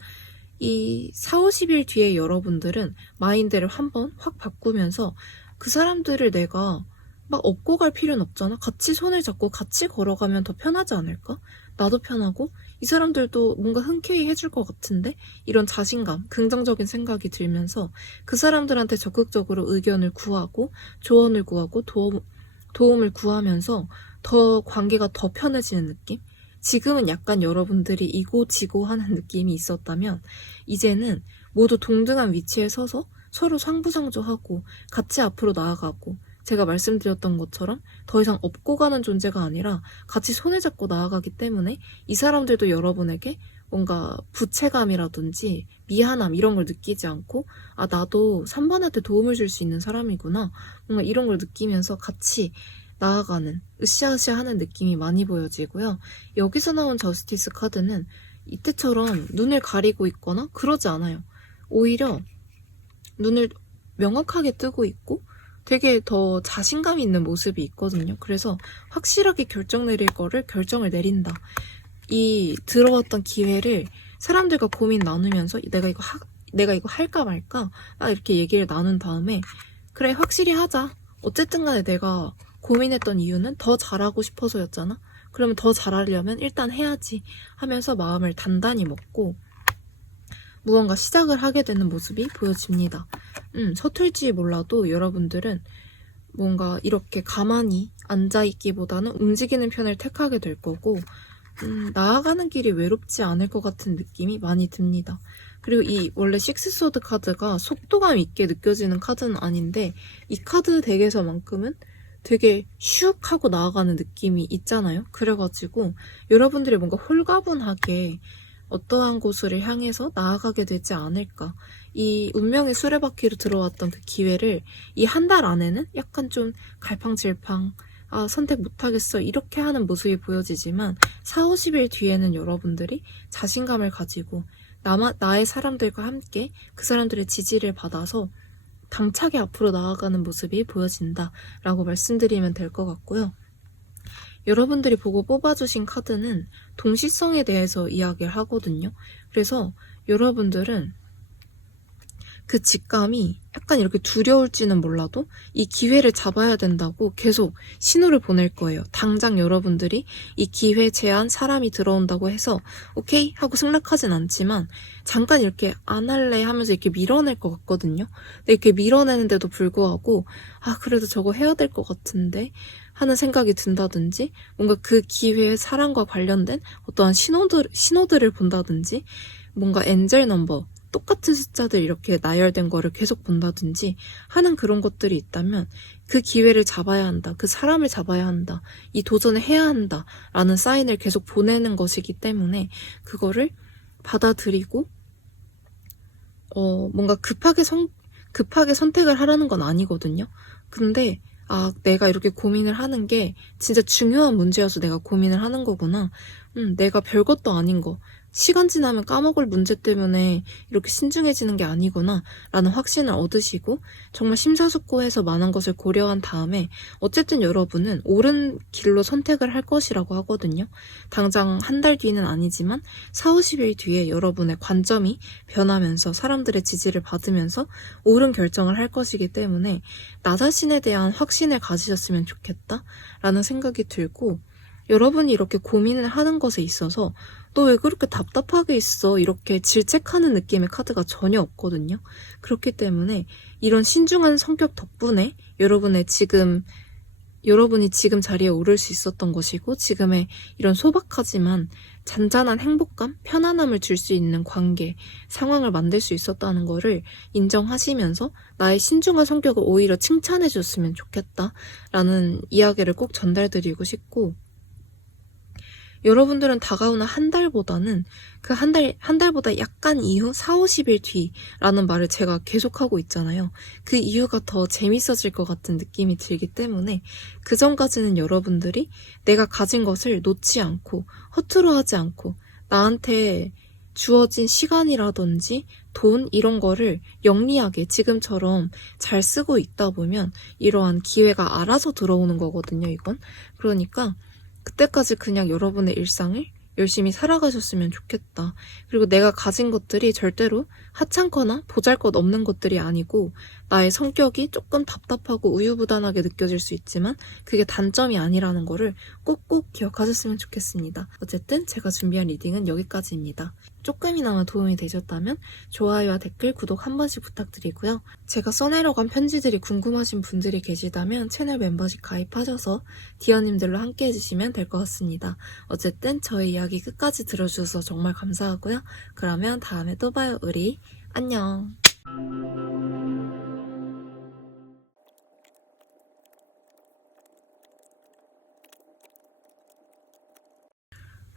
이 4, 50일 뒤에 여러분들은 마인드를 한번 확 바꾸면서 그 사람들을 내가 막 업고 갈 필요는 없잖아. 같이 손을 잡고 같이 걸어가면 더 편하지 않을까? 나도 편하고 이 사람들도 뭔가 흔쾌히 해줄 것 같은데 이런 자신감, 긍정적인 생각이 들면서 그 사람들한테 적극적으로 의견을 구하고 조언을 구하고 도움을 구하면서 더 관계가 더 편해지는 느낌? 지금은 약간 여러분들이 이고지고 하는 느낌이 있었다면 이제는 모두 동등한 위치에 서서 서로 상부상조하고 같이 앞으로 나아가고 제가 말씀드렸던 것처럼 더 이상 업고 가는 존재가 아니라 같이 손을 잡고 나아가기 때문에 이 사람들도 여러분에게 뭔가 부채감이라든지 미안함 이런 걸 느끼지 않고 나도 3번한테 도움을 줄 수 있는 사람이구나 뭔가 이런 걸 느끼면서 같이 나아가는 으쌰으쌰하는 느낌이 많이 보여지고요. 여기서 나온 저스티스 카드는 이때처럼 눈을 가리고 있거나 그러지 않아요. 오히려 눈을 명확하게 뜨고 있고 되게 더 자신감 있는 모습이 있거든요. 그래서 확실하게 결정 내릴 거를 결정을 내린다. 이 들어왔던 기회를 사람들과 고민 나누면서 내가 이거 할까 말까 이렇게 얘기를 나눈 다음에 그래 확실히 하자. 어쨌든 간에 내가 고민했던 이유는 더 잘하고 싶어서였잖아. 그러면 더 잘하려면 일단 해야지 하면서 마음을 단단히 먹고 무언가 시작을 하게 되는 모습이 보여집니다. 서툴지 몰라도 여러분들은 뭔가 이렇게 가만히 앉아있기보다는 움직이는 편을 택하게 될 거고, 나아가는 길이 외롭지 않을 것 같은 느낌이 많이 듭니다. 그리고 이 원래 식스소드 카드가 속도감 있게 느껴지는 카드는 아닌데, 이 카드 덱에서만큼은 되게 슉 하고 나아가는 느낌이 있잖아요. 그래가지고 여러분들이 뭔가 홀가분하게 어떠한 곳을 향해서 나아가게 되지 않을까. 이 운명의 수레바퀴로 들어왔던 그 기회를 이 한 달 안에는 약간 좀 갈팡질팡, 선택 못하겠어 이렇게 하는 모습이 보여지지만 4, 50일 뒤에는 여러분들이 자신감을 가지고 나의 사람들과 함께 그 사람들의 지지를 받아서 당차게 앞으로 나아가는 모습이 보여진다 라고 말씀드리면 될 것 같고요. 여러분들이 보고 뽑아주신 카드는 동시성에 대해서 이야기를 하거든요. 그래서 여러분들은 그 직감이 약간 이렇게 두려울지는 몰라도 이 기회를 잡아야 된다고 계속 신호를 보낼 거예요. 당장 여러분들이 이 기회 제한 사람이 들어온다고 해서 오케이 하고 승낙하진 않지만 잠깐 이렇게 안 할래 하면서 이렇게 밀어낼 것 같거든요. 근데 이렇게 밀어내는데도 불구하고 그래도 저거 해야 될 것 같은데 하는 생각이 든다든지 뭔가 그 기회의 사람과 관련된 어떠한 신호들을 본다든지 뭔가 엔젤 넘버 똑같은 숫자들 이렇게 나열된 거를 계속 본다든지 하는 그런 것들이 있다면 그 기회를 잡아야 한다. 그 사람을 잡아야 한다. 이 도전을 해야 한다. 라는 사인을 계속 보내는 것이기 때문에 그거를 받아들이고 뭔가 급하게 선택을 하라는 건 아니거든요. 근데 내가 이렇게 고민을 하는 게 진짜 중요한 문제여서 내가 고민을 하는 거구나. 내가 별것도 아닌 거. 시간 지나면 까먹을 문제 때문에 이렇게 신중해지는 게 아니구나 라는 확신을 얻으시고 정말 심사숙고해서 많은 것을 고려한 다음에 어쨌든 여러분은 옳은 길로 선택을 할 것이라고 하거든요. 당장 한 달 뒤는 아니지만 4, 50일 뒤에 여러분의 관점이 변하면서 사람들의 지지를 받으면서 옳은 결정을 할 것이기 때문에 나 자신에 대한 확신을 가지셨으면 좋겠다 라는 생각이 들고, 여러분이 이렇게 고민을 하는 것에 있어서 너 왜 그렇게 답답하게 있어? 이렇게 질책하는 느낌의 카드가 전혀 없거든요. 그렇기 때문에 이런 신중한 성격 덕분에 여러분이 지금 자리에 오를 수 있었던 것이고 지금의 이런 소박하지만 잔잔한 행복감, 편안함을 줄 수 있는 관계, 상황을 만들 수 있었다는 거를 인정하시면서 나의 신중한 성격을 오히려 칭찬해 줬으면 좋겠다라는 이야기를 꼭 전달드리고 싶고, 여러분들은 다가오는 한 달보다는 그 한 달보다 약간 이후 4, 50일 뒤라는 말을 제가 계속하고 있잖아요. 그 이유가 더 재밌어질 것 같은 느낌이 들기 때문에 그 전까지는 여러분들이 내가 가진 것을 놓지 않고 허투루 하지 않고 나한테 주어진 시간이라든지 돈 이런 거를 영리하게 지금처럼 잘 쓰고 있다 보면 이러한 기회가 알아서 들어오는 거거든요, 이건. 그러니까 그때까지 그냥 여러분의 일상을 열심히 살아가셨으면 좋겠다. 그리고 내가 가진 것들이 절대로 하찮거나 보잘것없는 것들이 아니고 나의 성격이 조금 답답하고 우유부단하게 느껴질 수 있지만 그게 단점이 아니라는 거를 꼭꼭 기억하셨으면 좋겠습니다. 어쨌든 제가 준비한 리딩은 여기까지입니다. 조금이나마 도움이 되셨다면 좋아요와 댓글, 구독 한 번씩 부탁드리고요. 제가 써내려고 한 편지들이 궁금하신 분들이 계시다면 채널 멤버십 가입하셔서 디어님들로 함께 해주시면 될 것 같습니다. 어쨌든 저의 이야기 끝까지 들어주셔서 정말 감사하고요. 그러면 다음에 또 봐요, 우리. 안녕.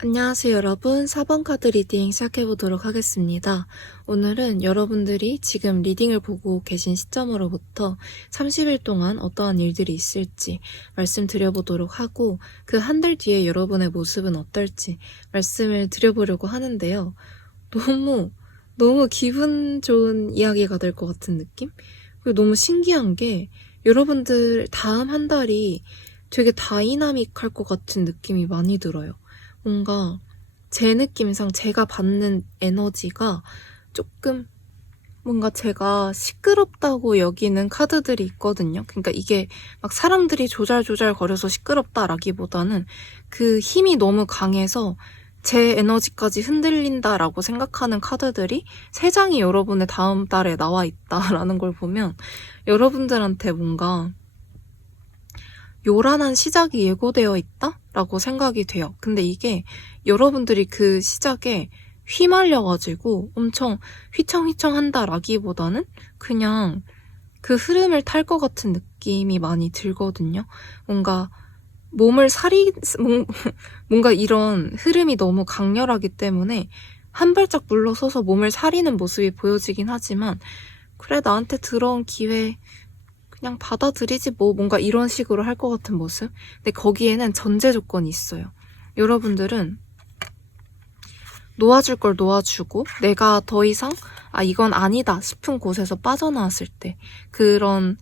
안녕하세요 여러분, 4번 카드 리딩 시작해보도록 하겠습니다. 오늘은 여러분들이 지금 리딩을 보고 계신 시점으로부터 30일 동안 어떠한 일들이 있을지 말씀드려보도록 하고 그 한 달 뒤에 여러분의 모습은 어떨지 말씀을 드려보려고 하는데요. 너무 기분 좋은 이야기가 될 것 같은 느낌? 그리고 너무 신기한 게 여러분들 다음 한 달이 되게 다이나믹할 것 같은 느낌이 많이 들어요. 뭔가 제 느낌상 제가 받는 에너지가 조금 뭔가 제가 시끄럽다고 여기는 카드들이 있거든요. 그러니까 이게 막 사람들이 조잘조잘 거려서 시끄럽다라기보다는 그 힘이 너무 강해서 제 에너지까지 흔들린다라고 생각하는 카드들이 3장이 여러분의 다음 달에 나와 있다라는 걸 보면 여러분들한테 뭔가 요란한 시작이 예고되어 있다라고 생각이 돼요. 근데 이게 여러분들이 그 시작에 휘말려가지고 엄청 휘청휘청한다라기보다는 그냥 그 흐름을 탈 것 같은 느낌이 많이 들거든요. 뭔가 뭔가 이런 흐름이 너무 강렬하기 때문에 한 발짝 물러서서 몸을 사리는 모습이 보여지긴 하지만 그래 나한테 들어온 기회 그냥 받아들이지 뭐 뭔가 이런 식으로 할 것 같은 모습. 근데 거기에는 전제 조건이 있어요. 여러분들은 놓아줄 걸 놓아주고 내가 더 이상 이건 아니다 싶은 곳에서 빠져나왔을 때 그런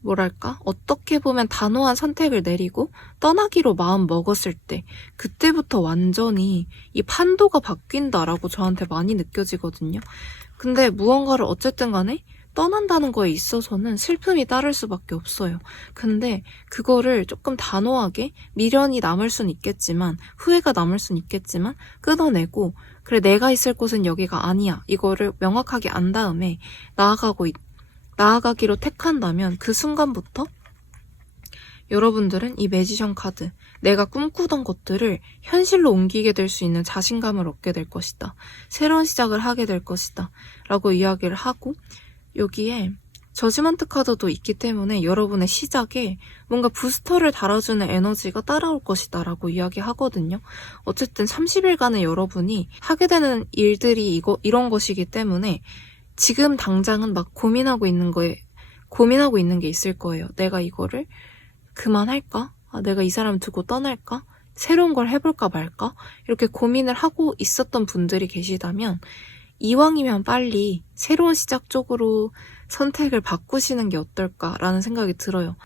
뭐랄까 어떻게 보면 단호한 선택을 내리고 떠나기로 마음 먹었을 때 그때부터 완전히 이 판도가 바뀐다라고 저한테 많이 느껴지거든요. 근데 무언가를 어쨌든 간에 떠난다는 거에 있어서는 슬픔이 따를 수밖에 없어요. 근데 그거를 조금 단호하게 미련이 남을 순 있겠지만 후회가 남을 순 있겠지만 끊어내고 그래 내가 있을 곳은 여기가 아니야 이거를 명확하게 안 다음에 나아가기로 택한다면 그 순간부터 여러분들은 이 매지션 카드 내가 꿈꾸던 것들을 현실로 옮기게 될 수 있는 자신감을 얻게 될 것이다. 새로운 시작을 하게 될 것이다. 라고 이야기를 하고 여기에 저지먼트 카드도 있기 때문에 여러분의 시작에 뭔가 부스터를 달아주는 에너지가 따라올 것이다 라고 이야기하거든요. 어쨌든 30일간의 여러분이 하게 되는 일들이 이런 것이기 때문에 지금 당장은 막 고민하고 있는 게 있을 거예요. 내가 이거를 그만할까? 내가 이 사람 두고 떠날까? 새로운 걸 해볼까 말까? 이렇게 고민을 하고 있었던 분들이 계시다면 이왕이면 빨리 새로운 시작 쪽으로 선택을 바꾸시는 게 어떨까라는 생각이 들어요.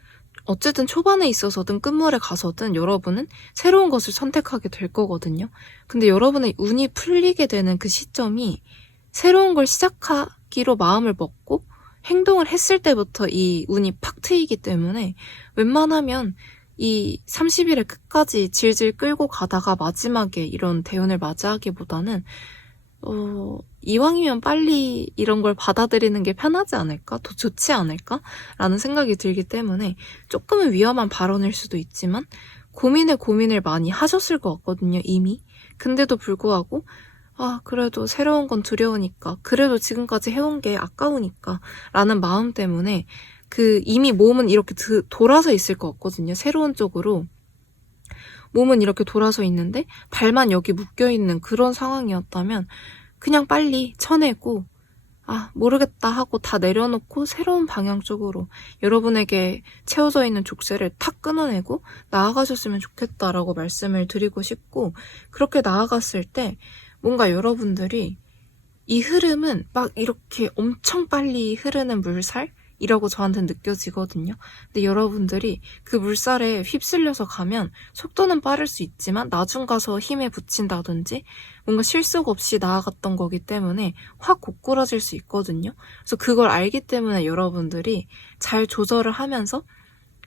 어쨌든 초반에 있어서든 끝물에 가서든 여러분은 새로운 것을 선택하게 될 거거든요. 근데 여러분의 운이 풀리게 되는 그 시점이 새로운 걸 시작하기로 마음을 먹고 행동을 했을 때부터 이 운이 팍 트이기 때문에 웬만하면 이 30일의 끝까지 질질 끌고 가다가 마지막에 이런 대운을 맞이하기보다는 이왕이면 빨리 이런 걸 받아들이는 게 편하지 않을까? 더 좋지 않을까? 라는 생각이 들기 때문에 조금은 위험한 발언일 수도 있지만 고민을 많이 하셨을 것 같거든요, 이미. 근데도 불구하고 그래도 새로운 건 두려우니까, 그래도 지금까지 해온 게 아까우니까, 라는 마음 때문에 이미 몸은 이렇게 돌아서 있을 것 같거든요. 새로운 쪽으로. 몸은 이렇게 돌아서 있는데 발만 여기 묶여있는 그런 상황이었다면 그냥 빨리 쳐내고 모르겠다 하고 다 내려놓고 새로운 방향 쪽으로 여러분에게 채워져 있는 족쇄를 탁 끊어내고 나아가셨으면 좋겠다라고 말씀을 드리고 싶고 그렇게 나아갔을 때 뭔가 여러분들이 이 흐름은 막 이렇게 엄청 빨리 흐르는 물살이라고 저한테는 느껴지거든요. 근데 여러분들이 그 물살에 휩쓸려서 가면 속도는 빠를 수 있지만 나중 가서 힘에 부친다든지 뭔가 실속 없이 나아갔던 거기 때문에 확 고꾸라질 수 있거든요. 그래서 그걸 알기 때문에 여러분들이 잘 조절을 하면서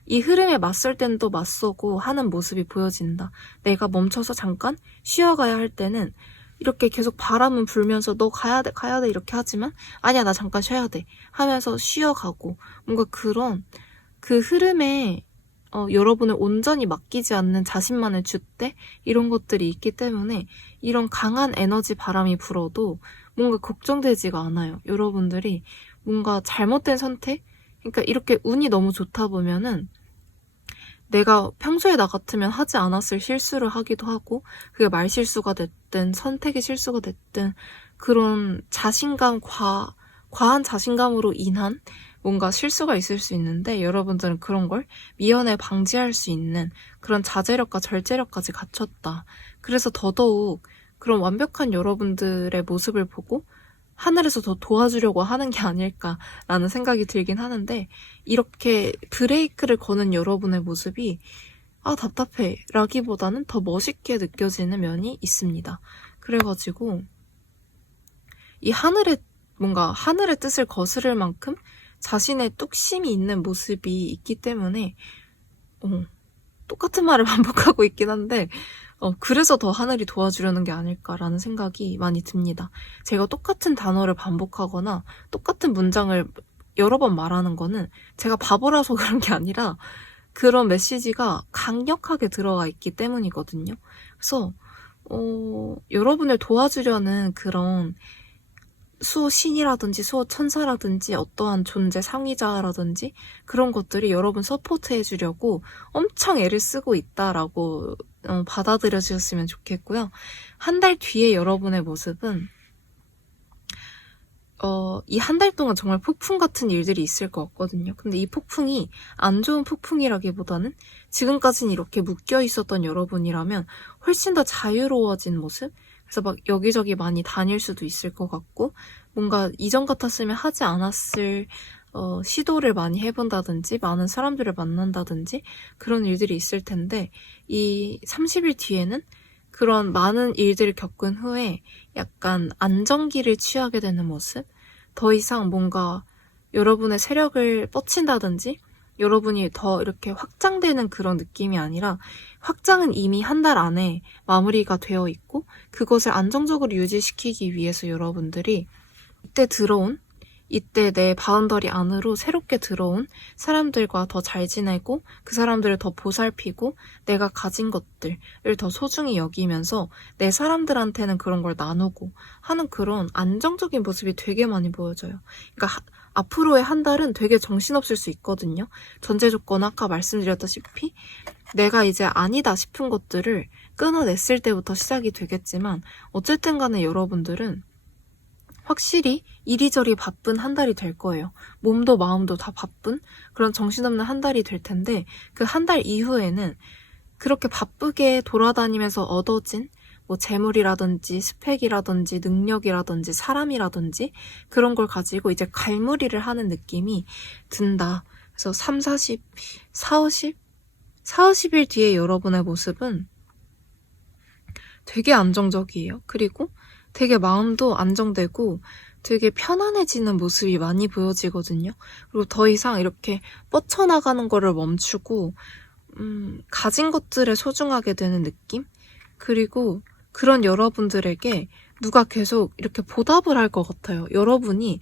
이 흐름에 맞설 땐 또 맞서고 하는 모습이 보여진다. 내가 멈춰서 잠깐 쉬어가야 할 때는 이렇게 계속 바람은 불면서 너 가야 돼 이렇게 하지만 아니야 나 잠깐 쉬어야 돼 하면서 쉬어가고 뭔가 그런 그 흐름에 여러분을 온전히 맡기지 않는 자신만의 줏대 이런 것들이 있기 때문에 이런 강한 에너지 바람이 불어도 뭔가 걱정되지가 않아요. 여러분들이 뭔가 잘못된 선택? 그러니까 이렇게 운이 너무 좋다 보면은 내가 평소에 나 같으면 하지 않았을 실수를 하기도 하고 그게 말실수가 됐든 선택의 실수가 됐든 그런 과한 자신감으로 인한 뭔가 실수가 있을 수 있는데 여러분들은 그런 걸 미연에 방지할 수 있는 그런 자제력과 절제력까지 갖췄다. 그래서 더더욱 그런 완벽한 여러분들의 모습을 보고 하늘에서 더 도와주려고 하는 게 아닐까라는 생각이 들긴 하는데 이렇게 브레이크를 거는 여러분의 모습이 답답해 라기보다는 더 멋있게 느껴지는 면이 있습니다. 그래가지고 이 하늘의 뜻을 거스를 만큼 자신의 뚝심이 있는 모습이 있기 때문에 똑같은 말을 반복하고 있긴 한데 그래서 더 하늘이 도와주려는 게 아닐까라는 생각이 많이 듭니다. 제가 똑같은 단어를 반복하거나 똑같은 문장을 여러 번 말하는 거는 제가 바보라서 그런 게 아니라 그런 메시지가 강력하게 들어가 있기 때문이거든요. 그래서 여러분을 도와주려는 그런 수호신이라든지 수호천사라든지 어떠한 존재 상위자라든지 그런 것들이 여러분 서포트해 주려고 엄청 애를 쓰고 있다라고 받아들여 주셨으면 좋겠고요. 한 달 뒤에 여러분의 모습은 이 한 달 동안 정말 폭풍 같은 일들이 있을 것 같거든요. 근데 이 폭풍이 안 좋은 폭풍이라기보다는 지금까지는 이렇게 묶여 있었던 여러분이라면 훨씬 더 자유로워진 모습? 그래서 막 여기저기 많이 다닐 수도 있을 것 같고, 뭔가 이전 같았으면 하지 않았을 시도를 많이 해본다든지, 많은 사람들을 만난다든지, 그런 일들이 있을 텐데, 이 30일 뒤에는 그런 많은 일들을 겪은 후에 약간 안정기를 취하게 되는 모습? 더 이상 뭔가 여러분의 세력을 뻗친다든지 여러분이 더 이렇게 확장되는 그런 느낌이 아니라 확장은 이미 한 달 안에 마무리가 되어 있고 그것을 안정적으로 유지시키기 위해서 여러분들이 이때 내 바운더리 안으로 새롭게 들어온 사람들과 더 잘 지내고 그 사람들을 더 보살피고 내가 가진 것들을 더 소중히 여기면서 내 사람들한테는 그런 걸 나누고 하는 그런 안정적인 모습이 되게 많이 보여져요. 그러니까 앞으로의 한 달은 되게 정신없을 수 있거든요. 전제 조건 아까 말씀드렸다시피 내가 이제 아니다 싶은 것들을 끊어냈을 때부터 시작이 되겠지만 어쨌든 간에 여러분들은 확실히 이리저리 바쁜 한 달이 될 거예요. 몸도 마음도 다 바쁜 그런 정신없는 한 달이 될 텐데 그 한 달 이후에는 그렇게 바쁘게 돌아다니면서 얻어진 뭐 재물이라든지 스펙이라든지 능력이라든지 사람이라든지 그런 걸 가지고 이제 갈무리를 하는 느낌이 든다. 그래서 40일 뒤에 여러분의 모습은 되게 안정적이에요. 그리고 되게 마음도 안정되고 되게 편안해지는 모습이 많이 보여지거든요. 그리고 더 이상 이렇게 뻗쳐나가는 거를 멈추고 가진 것들에 소중하게 되는 느낌? 그리고 그런 여러분들에게 누가 계속 이렇게 보답을 할 것 같아요. 여러분이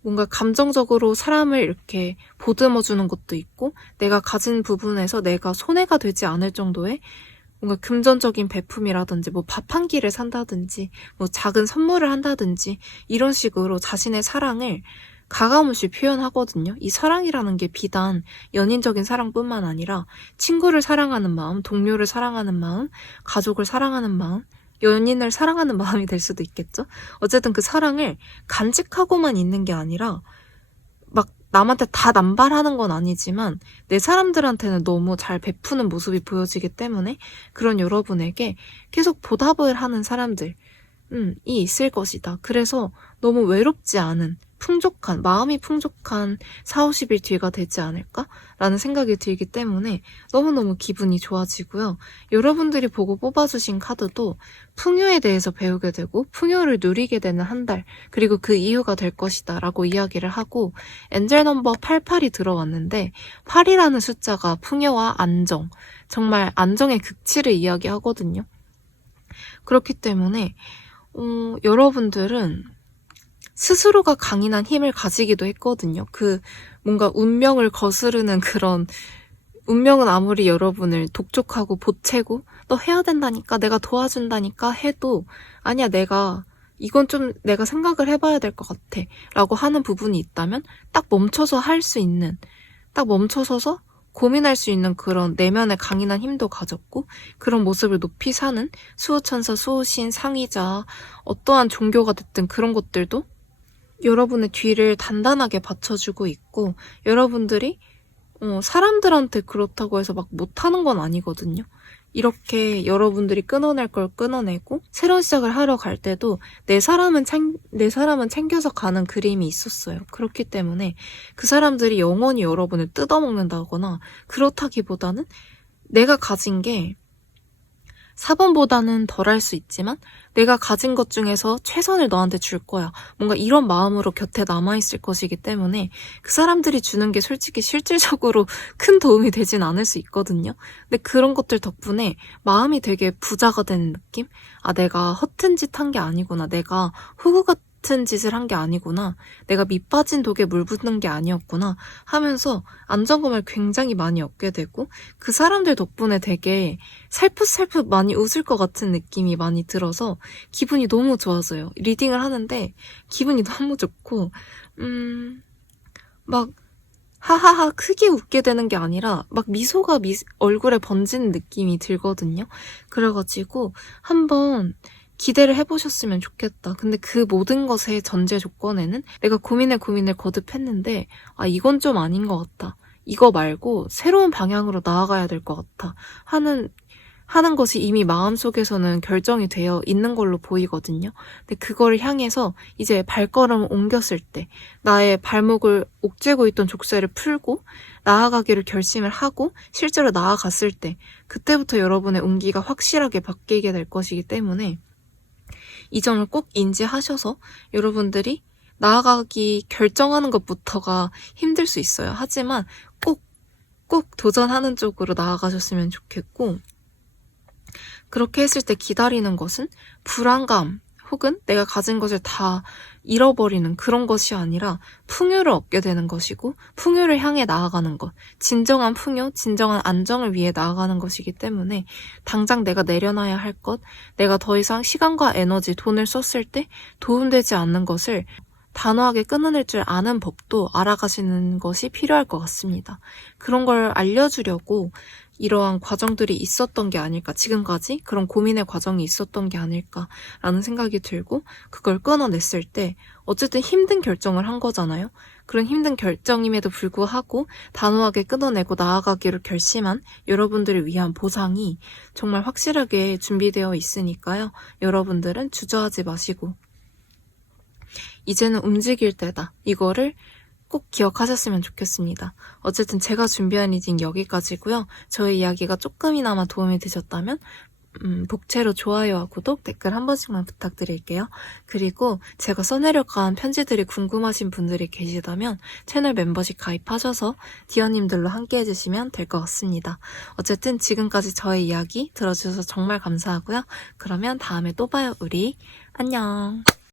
뭔가 감정적으로 사람을 이렇게 보듬어주는 것도 있고 내가 가진 부분에서 내가 손해가 되지 않을 정도의 뭔가 금전적인 베품이라든지 뭐 밥 한 끼를 산다든지 뭐 작은 선물을 한다든지 이런 식으로 자신의 사랑을 가감없이 표현하거든요. 이 사랑이라는 게 비단 연인적인 사랑뿐만 아니라 친구를 사랑하는 마음, 동료를 사랑하는 마음, 가족을 사랑하는 마음, 연인을 사랑하는 마음이 될 수도 있겠죠. 어쨌든 그 사랑을 간직하고만 있는 게 아니라 막 남한테 다 남발하는 건 아니지만 내 사람들한테는 너무 잘 베푸는 모습이 보여지기 때문에 그런 여러분에게 계속 보답을 하는 사람들이 있을 것이다. 그래서 너무 외롭지 않은 마음이 풍족한 4, 50일 뒤가 되지 않을까라는 생각이 들기 때문에 너무너무 기분이 좋아지고요. 여러분들이 보고 뽑아주신 카드도 풍요에 대해서 배우게 되고 풍요를 누리게 되는 한 달, 그리고 그 이유가 될 것이다 라고 이야기를 하고 엔젤 넘버 88이 들어왔는데 8이라는 숫자가 풍요와 안정, 정말 안정의 극치를 이야기하거든요. 그렇기 때문에 여러분들은 스스로가 강인한 힘을 가지기도 했거든요. 뭔가 운명을 거스르는 그런, 운명은 아무리 여러분을 독촉하고 보채고 너 해야 된다니까 내가 도와준다니까 해도 아니야 이건 좀 내가 생각을 해봐야 될 것 같아 라고 하는 부분이 있다면 딱 멈춰서 딱 멈춰서서 고민할 수 있는 그런 내면의 강인한 힘도 가졌고 그런 모습을 높이 사는 수호천사, 수호신, 상위자, 어떠한 종교가 됐든 그런 것들도 여러분의 뒤를 단단하게 받쳐주고 있고 여러분들이 사람들한테 그렇다고 해서 막 못하는 건 아니거든요. 이렇게 여러분들이 끊어낼 걸 끊어내고 새로운 시작을 하러 갈 때도 내 사람은 챙겨서 가는 그림이 있었어요. 그렇기 때문에 그 사람들이 영원히 여러분을 뜯어먹는다거나 그렇다기보다는 내가 가진 게 4번보다는 덜 할 수 있지만 내가 가진 것 중에서 최선을 너한테 줄 거야. 뭔가 이런 마음으로 곁에 남아있을 것이기 때문에 그 사람들이 주는 게 솔직히 실질적으로 큰 도움이 되진 않을 수 있거든요. 근데 그런 것들 덕분에 마음이 되게 부자가 되는 느낌? 아, 내가 허튼 짓 한 게 아니구나. 내가 호구 같은 짓을 한 게 아니구나. 내가 밑 빠진 독에 물 붓는 게 아니었구나 하면서 안정감을 굉장히 많이 얻게 되고 그 사람들 덕분에 되게 살풋살풋 많이 웃을 것 같은 느낌이 많이 들어서 기분이 너무 좋아져요. 리딩을 하는데 기분이 너무 좋고 막 하하하 크게 웃게 되는 게 아니라 막 미소가 얼굴에 번지는 느낌이 들거든요. 그래가지고 한번 기대를 해보셨으면 좋겠다. 근데 그 모든 것의 전제 조건에는 내가 고민에 고민을 거듭했는데 아 이건 좀 아닌 것 같다. 이거 말고 새로운 방향으로 나아가야 될 것 같아. 하는 것이 이미 마음속에서는 결정이 되어 있는 걸로 보이거든요. 근데 그거를 향해서 이제 발걸음을 옮겼을 때 나의 발목을 옥죄고 있던 족쇄를 풀고 나아가기를 결심을 하고 실제로 나아갔을 때 그때부터 여러분의 운기가 확실하게 바뀌게 될 것이기 때문에 이 점을 꼭 인지하셔서 여러분들이 나아가기 결정하는 것부터가 힘들 수 있어요. 하지만 꼭 도전하는 쪽으로 나아가셨으면 좋겠고 그렇게 했을 때 기다리는 것은 불안감 혹은 내가 가진 것을 다 잃어버리는 그런 것이 아니라 풍요를 얻게 되는 것이고 풍요를 향해 나아가는 것, 진정한 풍요, 진정한 안정을 위해 나아가는 것이기 때문에 당장 내가 내려놔야 할 것, 내가 더 이상 시간과 에너지, 돈을 썼을 때 도움되지 않는 것을 단호하게 끊어낼 줄 아는 법도 알아가시는 것이 필요할 것 같습니다. 그런 걸 알려주려고 이러한 과정들이 있었던 게 아닐까, 지금까지 그런 고민의 과정이 있었던 게 아닐까라는 생각이 들고 그걸 끊어냈을 때 어쨌든 힘든 결정을 한 거잖아요. 그런 힘든 결정임에도 불구하고 단호하게 끊어내고 나아가기로 결심한 여러분들을 위한 보상이 정말 확실하게 준비되어 있으니까요. 여러분들은 주저하지 마시고 이제는 움직일 때다. 이거를 꼭 기억하셨으면 좋겠습니다. 어쨌든 제가 준비한 리딩 여기까지고요. 저의 이야기가 조금이나마 도움이 되셨다면 복채로 좋아요와 구독, 댓글 한 번씩만 부탁드릴게요. 그리고 제가 써내려간 편지들이 궁금하신 분들이 계시다면 채널 멤버십 가입하셔서 디어님들로 함께 해주시면 될 것 같습니다. 어쨌든 지금까지 저의 이야기 들어주셔서 정말 감사하고요. 그러면 다음에 또 봐요, 우리. 안녕.